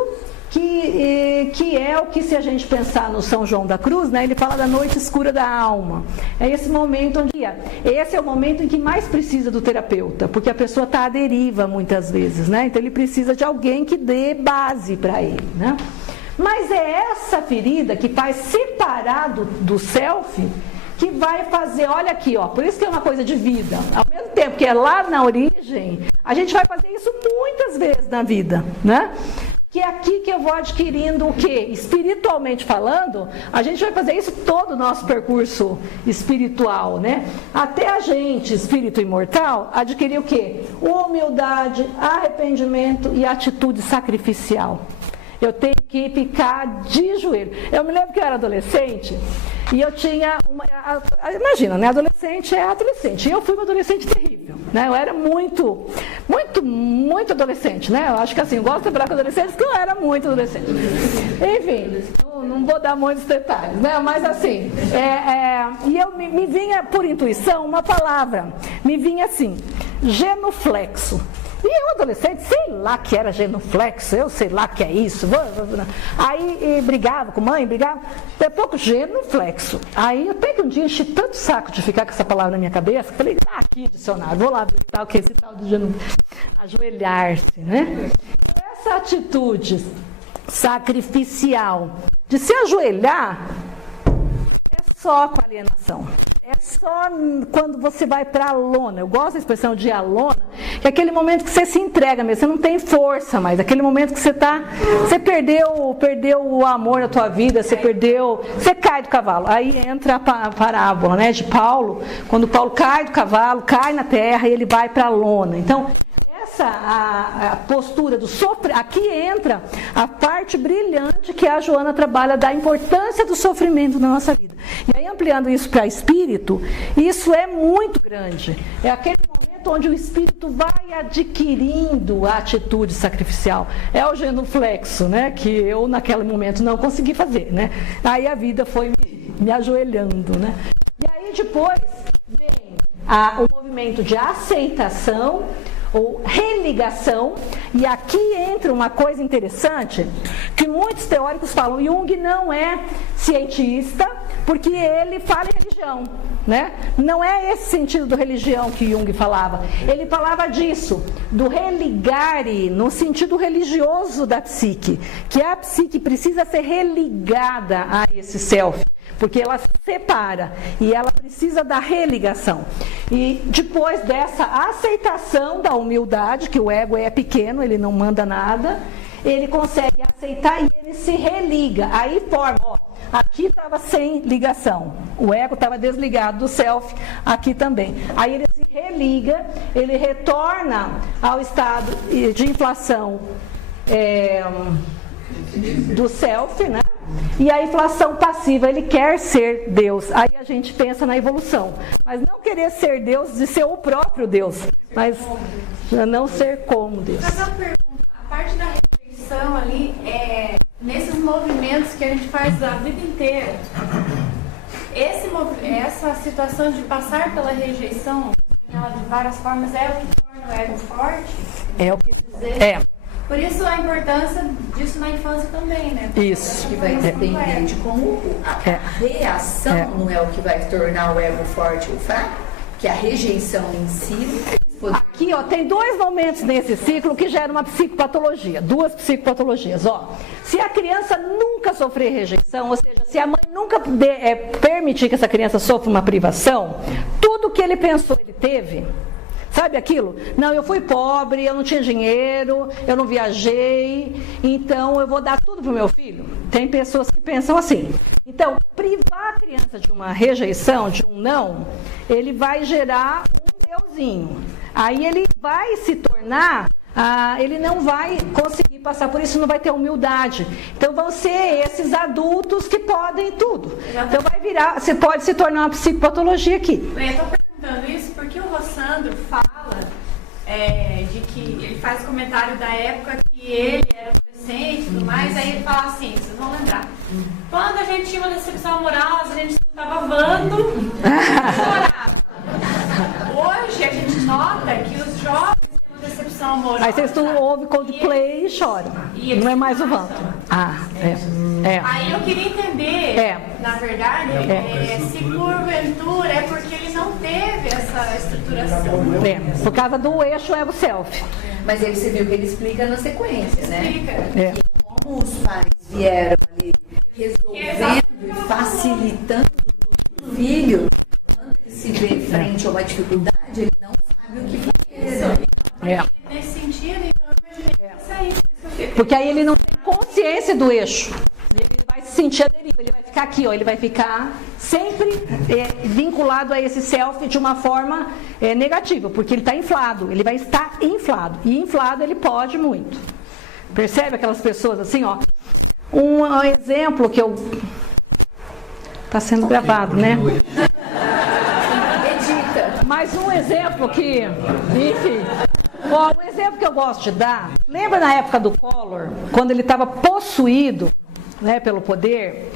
que é o que, se a gente pensar no São João da Cruz, né, ele fala da noite escura da alma. É esse momento esse é o momento em que mais precisa do terapeuta, porque a pessoa está à deriva muitas vezes, né? Então ele precisa de alguém que dê base para ele, né? Mas é essa ferida que faz separar do self, que vai fazer, olha aqui, ó, por isso que é uma coisa de vida. Ao mesmo tempo que é lá na origem, a gente vai fazer isso muitas vezes na vida, né? Que é aqui que eu vou adquirindo o quê? Espiritualmente falando, a gente vai fazer isso todo o nosso percurso espiritual, né? Até a gente, espírito imortal, adquirir o quê? Humildade, arrependimento e atitude sacrificial. Eu tenho que ficar de joelho. Eu me lembro que eu era adolescente E eu tinha imagina, né? Adolescente é adolescente. E eu fui uma adolescente terrível, né? Eu era muito adolescente, né? Eu acho que assim, eu gosto de trabalhar com adolescentes porque eu era muito adolescente. Enfim, não vou dar muitos detalhes, né? Mas assim, e eu me vinha por intuição uma palavra, me vinha assim, genuflexo. E eu, adolescente, sei lá que era genuflexo, eu sei lá que é isso. Aí brigava com mãe, até pouco genuflexo. Aí até que um dia enchi tanto saco de ficar com essa palavra na minha cabeça, que falei, aqui dicionário, vou lá ver o que é esse tal de genuflexo. Ajoelhar-se, né? Então, essa atitude sacrificial de se ajoelhar é só com alienação. É só quando você vai para a lona. Eu gosto da expressão de a lona, que é aquele momento que você se entrega mesmo, você não tem força mais, aquele momento que você perdeu o amor da tua vida, você cai do cavalo. Aí entra a parábola, né, de Paulo, quando Paulo cai do cavalo, cai na terra e ele vai para a lona. Então, a postura do sofrimento, aqui entra a parte brilhante que a Joana trabalha da importância do sofrimento na nossa vida. E aí, ampliando isso para espírito, isso é muito grande. É aquele momento onde o espírito vai adquirindo a atitude sacrificial. É o genuflexo, né, que eu naquele momento não consegui fazer, né? Aí a vida foi me ajoelhando, né? E aí depois vem o movimento de aceitação, ou religação, e aqui entra uma coisa interessante, que muitos teóricos falam, Jung não é cientista, porque ele fala em religião, né? Não é esse sentido do religião que Jung falava, ele falava disso, do religare, no sentido religioso da psique, que a psique precisa ser religada a esse self, porque ela se separa e ela precisa da religação. E depois dessa aceitação da humildade, que o ego é pequeno, ele não manda nada, ele consegue aceitar e ele se religa. Aí forma, aqui estava sem ligação, o ego estava desligado do self, aqui também. Aí ele se religa, ele retorna ao estado de inflação do self, né? E a inflação passiva, ele quer ser Deus. Aí a gente pensa na evolução. Mas não querer ser Deus de ser o próprio Deus, mas não ser como Deus. Mas uma pergunta, a parte da rejeição ali, nesses movimentos que a gente faz a vida inteira, essa situação de passar pela rejeição, ela de várias formas, é o que torna o ego forte? É o que dizer. Por isso a importância disso na infância também, né? Isso. Que vai depender de como a reação não é o que vai tornar o ego forte ou fraco, que a rejeição em si. Aqui, tem dois momentos nesse ciclo que geram uma psicopatologia, duas psicopatologias. Se a criança nunca sofrer rejeição, ou seja, se a mãe nunca permitir que essa criança sofra uma privação, tudo que ele pensou ele teve. Sabe aquilo? Não, eu fui pobre, eu não tinha dinheiro, eu não viajei, então eu vou dar tudo para o meu filho. Tem pessoas que pensam assim. Então, privar a criança de uma rejeição, de um não, ele vai gerar um deusinho. Aí ele vai se tornar, ele não vai conseguir passar por isso, não vai ter humildade. Então vão ser esses adultos que podem tudo. Então vai virar, você pode se tornar uma psicopatologia aqui. Eu estou perguntando isso porque o Rossandro fala de que ele faz comentário da época que ele era adolescente e tudo mais, aí ele fala assim, vocês vão lembrar. Quando a gente tinha uma decepção amorosa, a gente escutava Vando e chorava. Hoje a gente nota que os jovens têm uma decepção amorosa. Aí vocês ouvem Coldplay e choram. Não é mais o Vando. Aí eu queria entender, na verdade, se porventura é porque ele não teve essa estruturação. Por causa do eixo ego-self. Mas aí você viu que ele explica na sequência, né? Explica. Que como os pais vieram ali resolvendo e facilitando o filho, quando ele se vê frente a uma dificuldade, ele não sabe o que fazer. Nesse sentido, então eu imaginei isso aí. Porque aí ele não tem consciência do eixo. Ele vai se sentir a deriva, ele vai ficar aqui, ele vai ficar sempre vinculado a esse self de uma forma negativa, porque ele está inflado, ele vai estar inflado. E inflado ele pode muito. Percebe aquelas pessoas assim, Um exemplo que eu Está sendo gravado, né? Edita. Mais um exemplo que, enfim, ó, um exemplo que eu gosto de dar, lembra na época do Collor, quando ele estava possuído, né, pelo poder,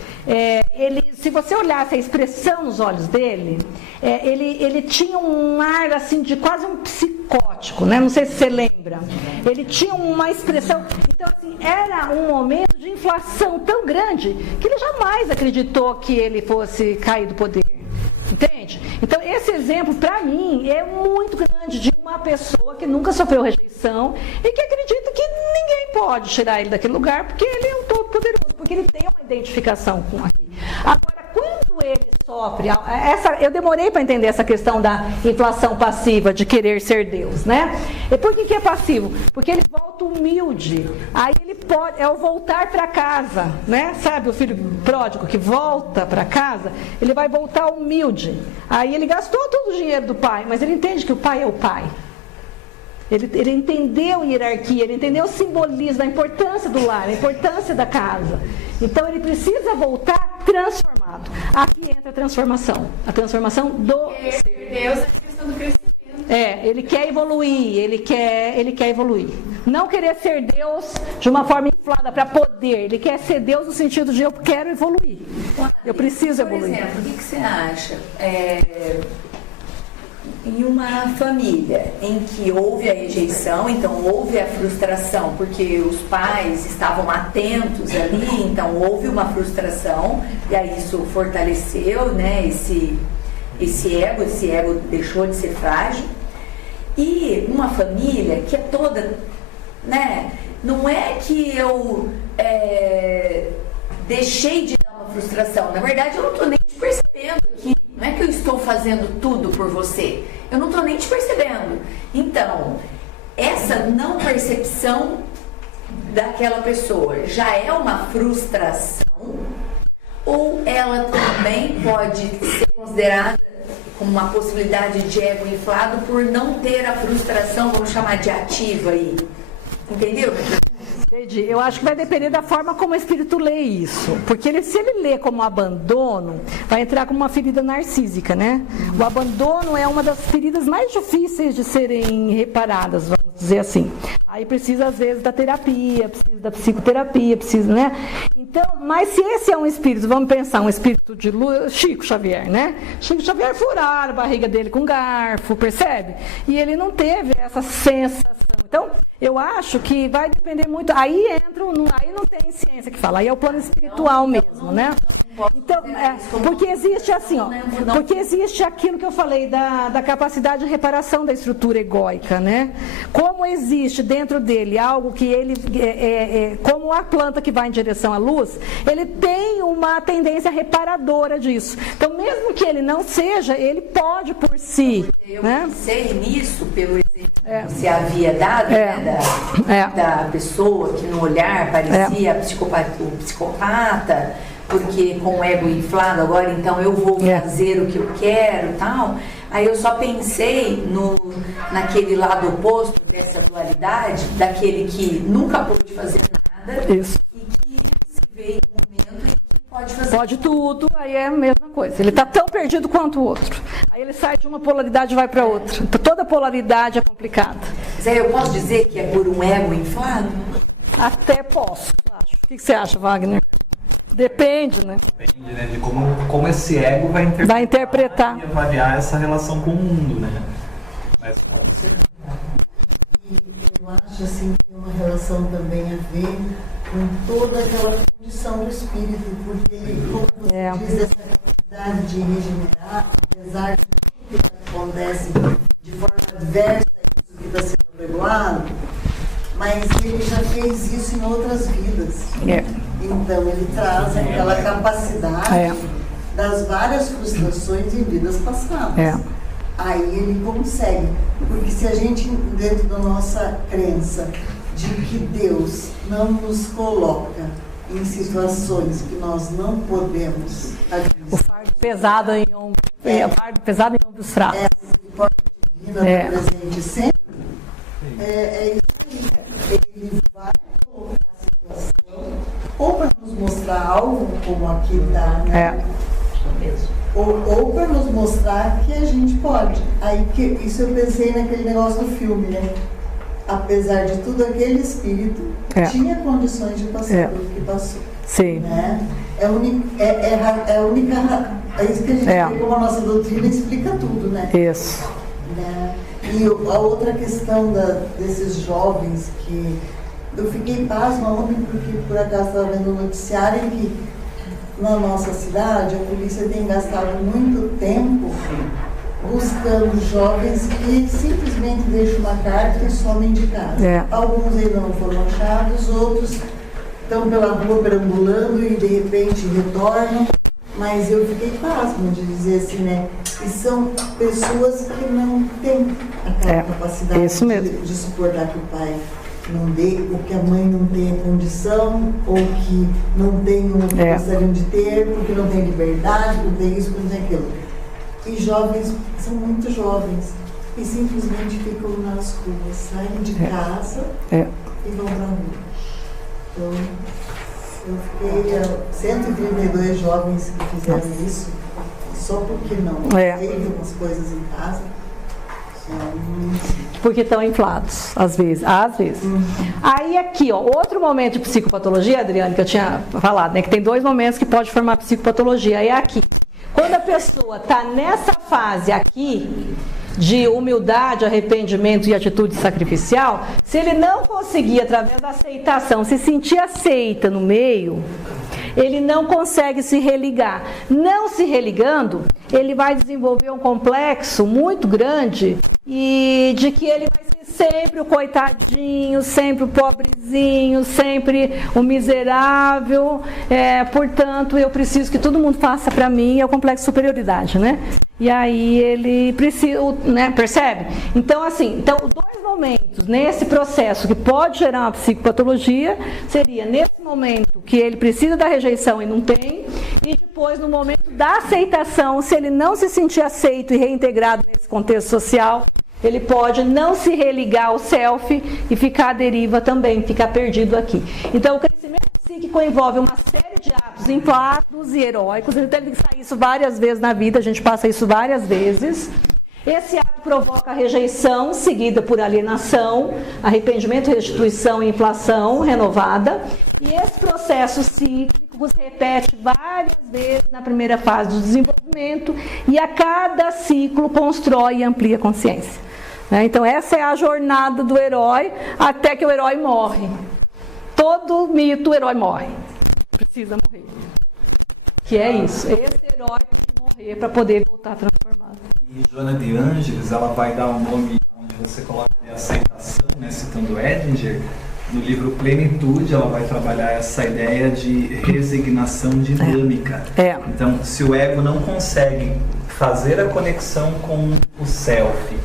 ele, se você olhasse a expressão nos olhos dele, ele tinha um ar assim de quase um psicótico, né? Não sei se você lembra. Ele tinha uma expressão, então assim, era um momento de inflação tão grande que ele jamais acreditou que ele fosse cair do poder. Entende? Então, esse exemplo, para mim, é muito grande de uma pessoa que nunca sofreu rejeição e que acredita que ninguém pode tirar ele daquele lugar porque ele é um todo-poderoso, porque ele tem uma identificação com aquilo. Agora, quando ele sofre, eu demorei para entender essa questão da inflação passiva, de querer ser Deus, né? E por que é passivo? Porque ele volta humilde, aí ele pode, é o voltar para casa, né? Sabe o filho pródigo que volta para casa, ele vai voltar humilde, aí ele gastou todo o dinheiro do pai, mas ele entende que o pai é o pai. Ele entendeu a hierarquia, ele entendeu o simbolismo, a importância do lar, a importância da casa. Então ele precisa voltar transformado. Aqui entra a transformação do ser. Deus é a questão do crescimento. Ele quer evoluir, ele quer evoluir. Não querer ser Deus de uma forma inflada para poder. Ele quer ser Deus no sentido de eu quero evoluir. Eu preciso evoluir. Por exemplo, o que você acha? Em uma família em que houve a rejeição, então houve a frustração, porque os pais estavam atentos ali, então houve uma frustração, e aí isso fortaleceu, né, esse ego deixou de ser frágil. E uma família que é toda, né, não é que eu deixei de dar uma frustração, na verdade eu não estou nem te percebendo aqui. Não é que eu estou fazendo tudo por você. Eu não estou nem te percebendo. Então, essa não percepção daquela pessoa já é uma frustração? Ou ela também pode ser considerada como uma possibilidade de ego inflado por não ter a frustração, vamos chamar de ativa aí? Entendeu? Entendi. Eu acho que vai depender da forma como o espírito lê isso. Porque se ele lê como abandono, vai entrar como uma ferida narcísica, né? O abandono é uma das feridas mais difíceis de serem reparadas, vamos dizer assim. Aí precisa, às vezes, da terapia, precisa da psicoterapia, precisa, né? Então, mas se esse é um espírito, vamos pensar, um espírito de luz, Chico Xavier, né? Chico Xavier furaram a barriga dele com garfo, percebe? E ele não teve essa sensação. Então, eu acho que vai depender muito. Aí não tem ciência que fala, aí é o plano espiritual mesmo, né? Então, porque existe assim, ó, porque existe aquilo que eu falei da capacidade de reparação da estrutura egóica, né? Como existe dentro dele algo que ele, como a planta que vai em direção à luz, ele tem uma tendência reparadora disso. Então, mesmo que ele não seja, ele pode por si. Eu né? pensei nisso pelo exemplo que você havia dado, né, da pessoa que no olhar parecia o psicopata, porque com o ego inflado agora, então eu vou fazer o que eu quero e tal. Aí eu só pensei naquele lado oposto dessa dualidade, daquele que nunca pôde fazer nada. Isso. E que se vê em um momento em que pode fazer. Pode tudo, aí é a mesma coisa. Ele está tão perdido quanto o outro. Aí ele sai de uma polaridade e vai para outra. Então, toda polaridade é complicada. Zé, eu posso dizer que é por um ego inflado? Até posso, acho. O que você acha, Wagner? Depende, né? Depende, né, de como esse ego vai interpretar e avaliar essa relação com o mundo, né? Mas eu acho assim que tem uma relação também a ver com toda aquela condição do espírito, porque como você diz, essa capacidade de regenerar, apesar de tudo que acontece de forma adversa, isso que está sendo regulado, mas ele já fez isso em outras vidas. Então ele traz aquela capacidade das várias frustrações em vidas passadas. Aí ele consegue, porque se a gente, dentro da nossa crença de que Deus não nos coloca em situações que nós não podemos administrar, o fardo pesado em ombros fracos. A porta divina presente sempre, é isso aí. Ele vai colocar a situação ou para nos mostrar algo, como aqui está, né? para nos mostrar que a gente pode. Aí isso eu pensei naquele negócio do filme, né? Apesar de tudo, aquele espírito tinha condições de passar pelo que passou. Sim. Né? É a única. É isso que a gente vê como a nossa doutrina explica tudo, né? Isso. Né? E a outra questão desses jovens que eu fiquei pasma ontem porque por acaso estava vendo um noticiário em que na nossa cidade a polícia tem gastado muito tempo buscando jovens que simplesmente deixam uma carta e somem de casa. Alguns ainda não foram achados, outros estão pela rua perambulando e de repente retornam. Mas eu fiquei pasma de dizer assim, né? E são pessoas que não têm aquela capacidade de suportar que o pai não dê, ou que a mãe não tenha condição, ou que não tenham o que gostariam de ter, porque não tem liberdade, não tem isso, não tem aquilo. E jovens, são muito jovens, e simplesmente ficam nas ruas, saem de casa e vão para a rua. Então, eu fiquei 132 jovens que fizeram isso, só porque não teve umas coisas em casa. Porque estão inflados, às vezes. Aí aqui, ó, outro momento de psicopatologia, Adriane, que eu tinha falado, né, que tem 2 momentos que pode formar psicopatologia. Aí é aqui. Quando a pessoa está nessa fase aqui, de humildade, arrependimento e atitude sacrificial, se ele não conseguir, através da aceitação, se sentir aceita no meio, ele não consegue se religar. Não se religando, ele vai desenvolver um complexo muito grande e de que ele vai ser sempre o coitadinho, sempre o pobrezinho, sempre o miserável. Portanto, eu preciso que todo mundo faça para mim, é o complexo de superioridade, né? E aí ele precisa, né, percebe? Então, assim, 2 momentos nesse processo que pode gerar uma psicopatologia seria nesse momento que ele precisa da rejeição e não tem, e depois no momento da aceitação, se ele não se sentir aceito e reintegrado nesse contexto social, ele pode não se religar ao self e ficar à deriva também, ficar perdido aqui. Então, o crescimento psíquico envolve uma série de atos inflados e heróicos. A gente teve que sair isso várias vezes na vida, a gente passa isso várias vezes. Esse ato provoca rejeição, seguida por alienação, arrependimento, restituição e inflação renovada. E esse processo cíclico se repete várias vezes na primeira fase do desenvolvimento e a cada ciclo constrói e amplia a consciência. Então essa é a jornada do herói até que o herói morre. Todo mito, o herói morre. Precisa morrer. Que é isso. Esse herói tem que morrer para poder voltar transformado. E Joana de Ângeles, ela vai dar um nome onde você coloca a aceitação, né, citando Edinger. No livro Plenitude, ela vai trabalhar essa ideia de resignação dinâmica. Então, se o ego não consegue fazer a conexão com o self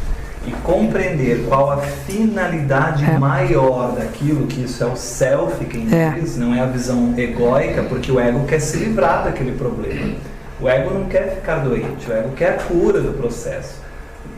e compreender qual a finalidade maior daquilo, que isso é o self quem diz, não é a visão egóica, porque o ego quer se livrar daquele problema. O ego não quer ficar doente, o ego quer a cura do processo.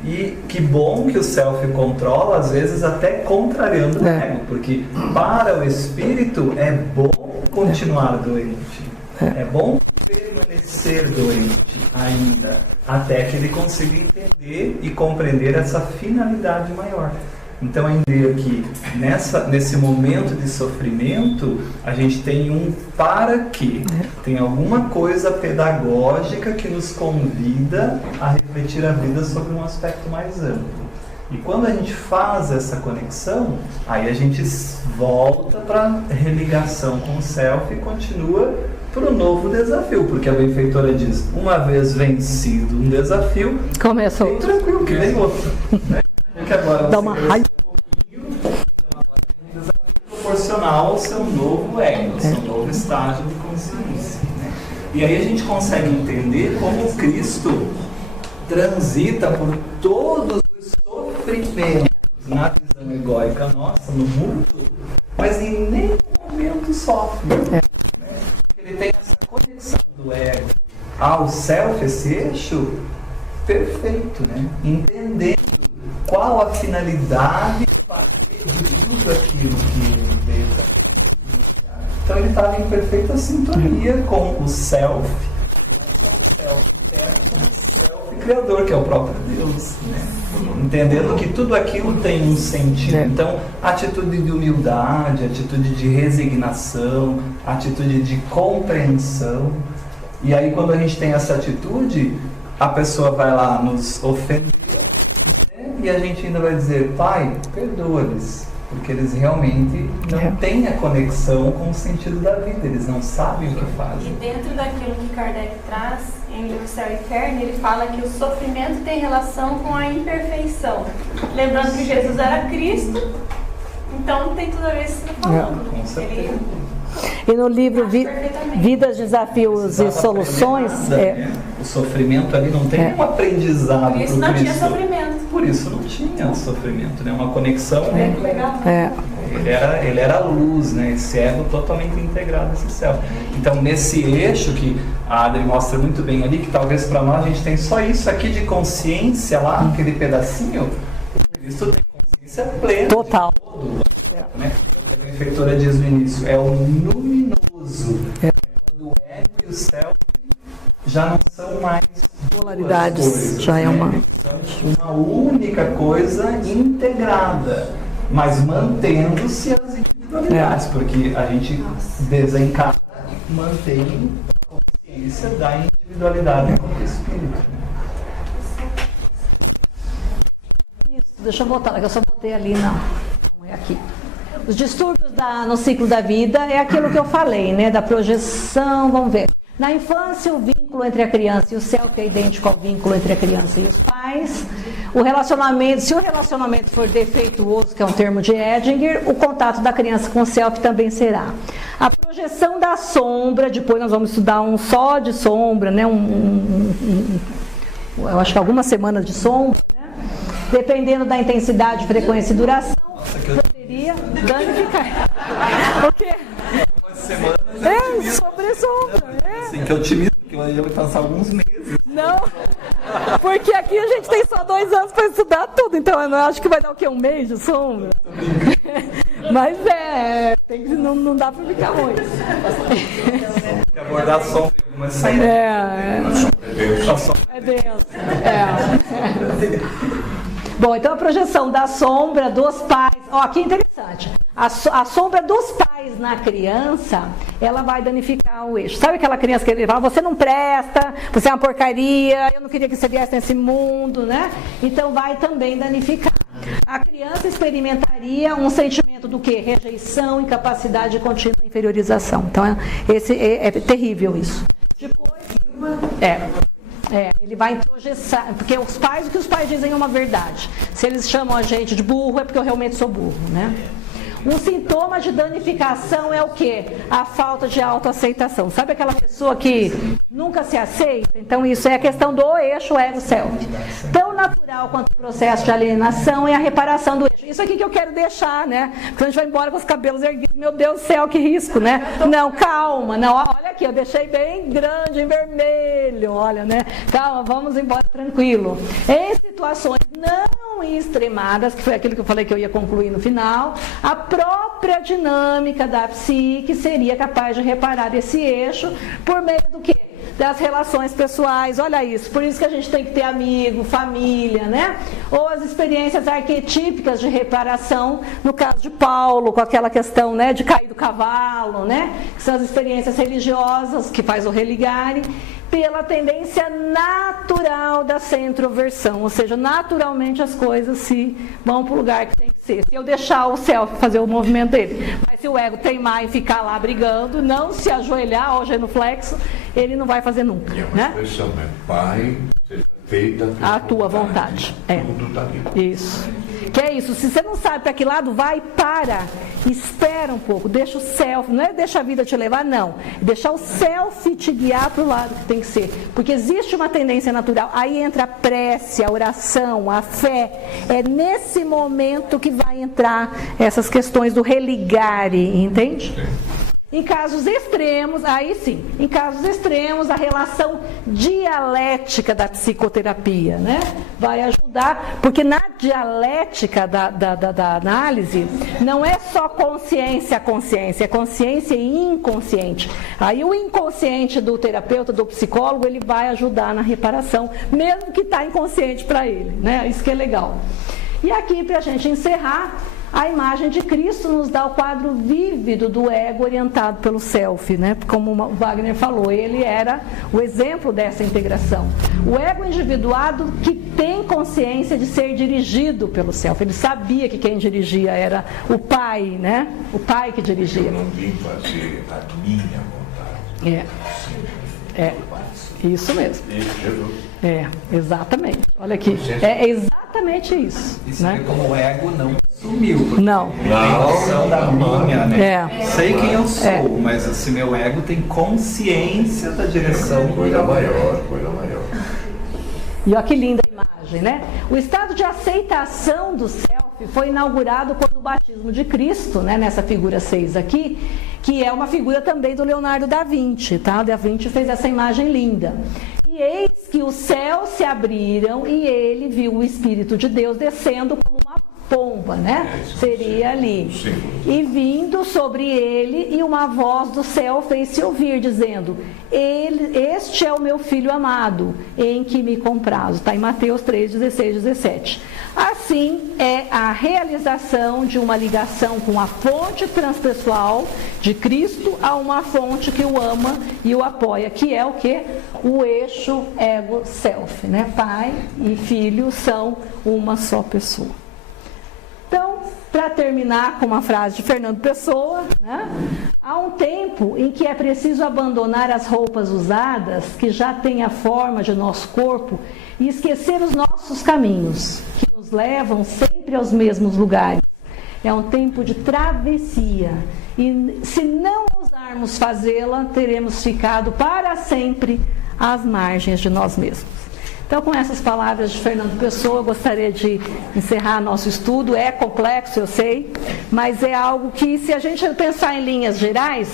E que bom que o self controla, às vezes até contrariando o ego, porque para o espírito é bom continuar doente, é bom permanecer doente ainda, até que ele consiga entender e compreender essa finalidade maior. Então, entender que nesse momento de sofrimento, a gente tem um para quê? Tem alguma coisa pedagógica que nos convida a refletir a vida sobre um aspecto mais amplo. E quando a gente faz essa conexão, aí a gente volta para a religação com o self e continua para o novo desafio, porque a benfeitora diz, uma vez vencido um desafio, começa bem tranquilo, que vem outro. Né? Porque agora dá uma raiva. Então agora tem um desafio proporcional ao seu novo ego, ao seu novo estágio de consciência. Né? E aí a gente consegue entender como Cristo transita por todos os sofrimentos na visão egóica nossa, no mundo, mas em nenhum momento sofre. Né? Ele tem essa conexão do ego ao self, esse eixo perfeito, né? Entendendo qual a finalidade de tudo aquilo que ele veio aqui. Então ele estava em perfeita sintonia com o self, não só o self interno, como o self Criador, que é o próprio Deus, né? Entendendo que tudo aquilo tem um sentido. Então, atitude de humildade, atitude de resignação, atitude de compreensão. E aí, quando a gente tem essa atitude, a pessoa vai lá nos ofender, né? E a gente ainda vai dizer, Pai, perdoa-lhes, porque eles realmente não têm a conexão com o sentido da vida, eles não sabem o que fazem. E dentro daquilo que Kardec traz em Livro Céu e Inferno, ele fala que o sofrimento tem relação com a imperfeição. Lembrando que Jesus era Cristo, então tem tudo a ver com isso que você está falando. Com certeza. E no livro Vidas, Desafios e Soluções... O sofrimento ali não tem nenhum aprendizado. Por isso não tinha sofrimento. Por isso não tinha sofrimento, né? Uma conexão. Legal. Ele era a luz, né? Esse ego totalmente integrado nesse céu. Então, nesse eixo que a Adri mostra muito bem ali, que talvez para nós a gente tem só isso aqui de consciência lá, aquele pedacinho, o Cristo tem consciência plena. Total. De todo, né? A benfeitora diz no início, é o luminoso. Quando o ego e o céu já não são mais polaridades, coisas, já é uma... São uma única coisa integrada, mas mantendo-se as individualidades, porque a gente desencarna e mantém a consciência da individualidade como espírito. Isso, deixa eu voltar, que eu só botei ali, não é aqui. Os distúrbios no ciclo da vida é aquilo que eu falei, né, da projeção, vamos ver. Na infância, o vínculo entre a criança e o céu, que é idêntico ao vínculo entre a criança e os pais. O relacionamento, se o relacionamento for defeituoso, que é um termo de Edinger, o contato da criança com o self também será. A projeção da sombra, depois nós vamos estudar um só de sombra, né, eu acho que algumas semanas de sombra, né, dependendo da intensidade, frequência e duração, poderia danificar. O quê? Sobre sombra. Assim, que otimismo, que eu ia passar alguns meses. Não, porque aqui a gente tem só 2 anos para estudar tudo, então eu acho que vai dar o quê? 1 mês de sombra? Mas não dá para ficar muito. Tem abordar a sombra, mas é denso. Bom, então a projeção da sombra dos pais, que interessante. A sombra dos pais na criança, ela vai danificar o eixo. Sabe aquela criança que ele fala, você não presta, você é uma porcaria, eu não queria que você viesse nesse mundo, né? Então vai também danificar. A criança experimentaria um sentimento do quê? Rejeição, incapacidade de contínua inferiorização. Então esse é terrível isso. Depois, ele vai introjecitar, porque o que os pais dizem é uma verdade. Se eles chamam a gente de burro, é porque eu realmente sou burro, né? Um sintoma de danificação é o quê? A falta de autoaceitação. Sabe aquela pessoa que nunca se aceita? Então isso é a questão do eixo ego-self. Tão natural quanto o processo de alienação é a reparação do eixo. Isso aqui que eu quero deixar, né? Porque a gente vai embora com os cabelos erguidos. Meu Deus do céu, que risco, né? Não, calma. Não, olha aqui, eu deixei bem grande, em vermelho. Olha, né? Calma, vamos embora tranquilo. Em situações não extremadas, que foi aquilo que eu falei que eu ia concluir no final, a própria dinâmica da psique seria capaz de reparar esse eixo por meio do quê? Das relações pessoais, olha isso, por isso que a gente tem que ter amigo, família, né? Ou as experiências arquetípicas de reparação, no caso de Paulo, com aquela questão, né, de cair do cavalo, né? Que são as experiências religiosas que faz o religare, pela tendência natural da centroversão, ou seja, naturalmente as coisas se vão para o lugar que tem que ser. Se eu deixar o self fazer o movimento dele, mas se o ego teimar e ficar lá brigando, não se ajoelhar ao genuflexo, ele não vai fazer nunca. E é uma né? expressão, né? Pai, seja feita a tua vontade. Tudo tá ali. Isso. Que é isso, se você não sabe para que lado vai, espera um pouco, deixa o self, não é deixa a vida te levar, não, deixar o self te guiar para o lado que tem que ser, porque existe uma tendência natural, aí entra a prece, a oração, a fé, é nesse momento que vai entrar essas questões do religare, entende? Em casos extremos, aí sim, em casos extremos, a relação dialética da psicoterapia, né? Vai ajudar, porque na dialética da análise, não é só consciência, é consciência e inconsciente. Aí o inconsciente do terapeuta, do psicólogo, ele vai ajudar na reparação, mesmo que está inconsciente para ele, né? Isso que é legal. E aqui, para a gente encerrar, a imagem de Cristo nos dá o quadro vívido do ego orientado pelo self, né? Como o Wagner falou, ele era o exemplo dessa integração. O ego individuado que tem consciência de ser dirigido pelo self. Ele sabia que quem dirigia era o pai, né? O pai que dirigia. Eu não vim fazer a minha vontade. Isso mesmo. Exatamente. Olha aqui, é exatamente isso. Isso né? é como o ego não sumiu. Não. Tem noção da minha, né? Sei quem eu sou, mas assim, meu ego tem consciência da direção. Coisa maior. E olha que linda a imagem, né? O estado de aceitação do self foi inaugurado quando o batismo de Cristo, né? Nessa figura 6 aqui, que é uma figura também do Leonardo da Vinci, tá? Da Vinci fez essa imagem linda. E eis que os céus se abriram e ele viu o Espírito de Deus descendo como uma pomba, né? Seria ali. E vindo sobre ele, e uma voz do céu fez-se ouvir, dizendo: este é o meu filho amado, em que me comprazo. Está em Mateus 3, 16, 17. Assim é a realização de uma ligação com a fonte transpessoal de Cristo a uma fonte que o ama e o apoia, que é o quê? O eixo ego-self, né? Pai e filho são uma só pessoa. Então, para terminar com uma frase de Fernando Pessoa, né? Há um tempo em que é preciso abandonar as roupas usadas que já têm a forma de nosso corpo e esquecer os nossos caminhos, que nos levam sempre aos mesmos lugares. É um tempo de travessia e se não ousarmos fazê-la, teremos ficado para sempre às margens de nós mesmos. Então, com essas palavras de Fernando Pessoa, eu gostaria de encerrar nosso estudo. É complexo, eu sei, mas é algo que, se a gente pensar em linhas gerais,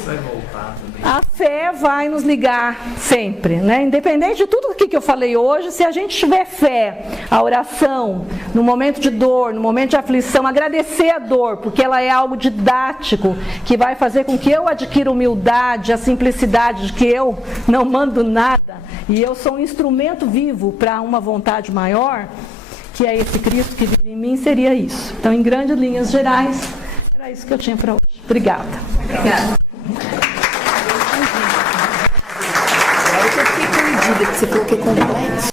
a fé vai nos ligar sempre, né? Independente de tudo o que eu falei hoje, se a gente tiver fé, a oração, no momento de dor, no momento de aflição, agradecer a dor, porque ela é algo didático, que vai fazer com que eu adquira humildade, a simplicidade de que eu não mando nada, e eu sou um instrumento vivo para uma vontade maior, que é esse Cristo que vive em mim, seria isso. Então, em grandes linhas gerais, era isso que eu tinha para hoje. Obrigada. Obrigada. Agora que eu fiquei perdida, que você falou que é complexo.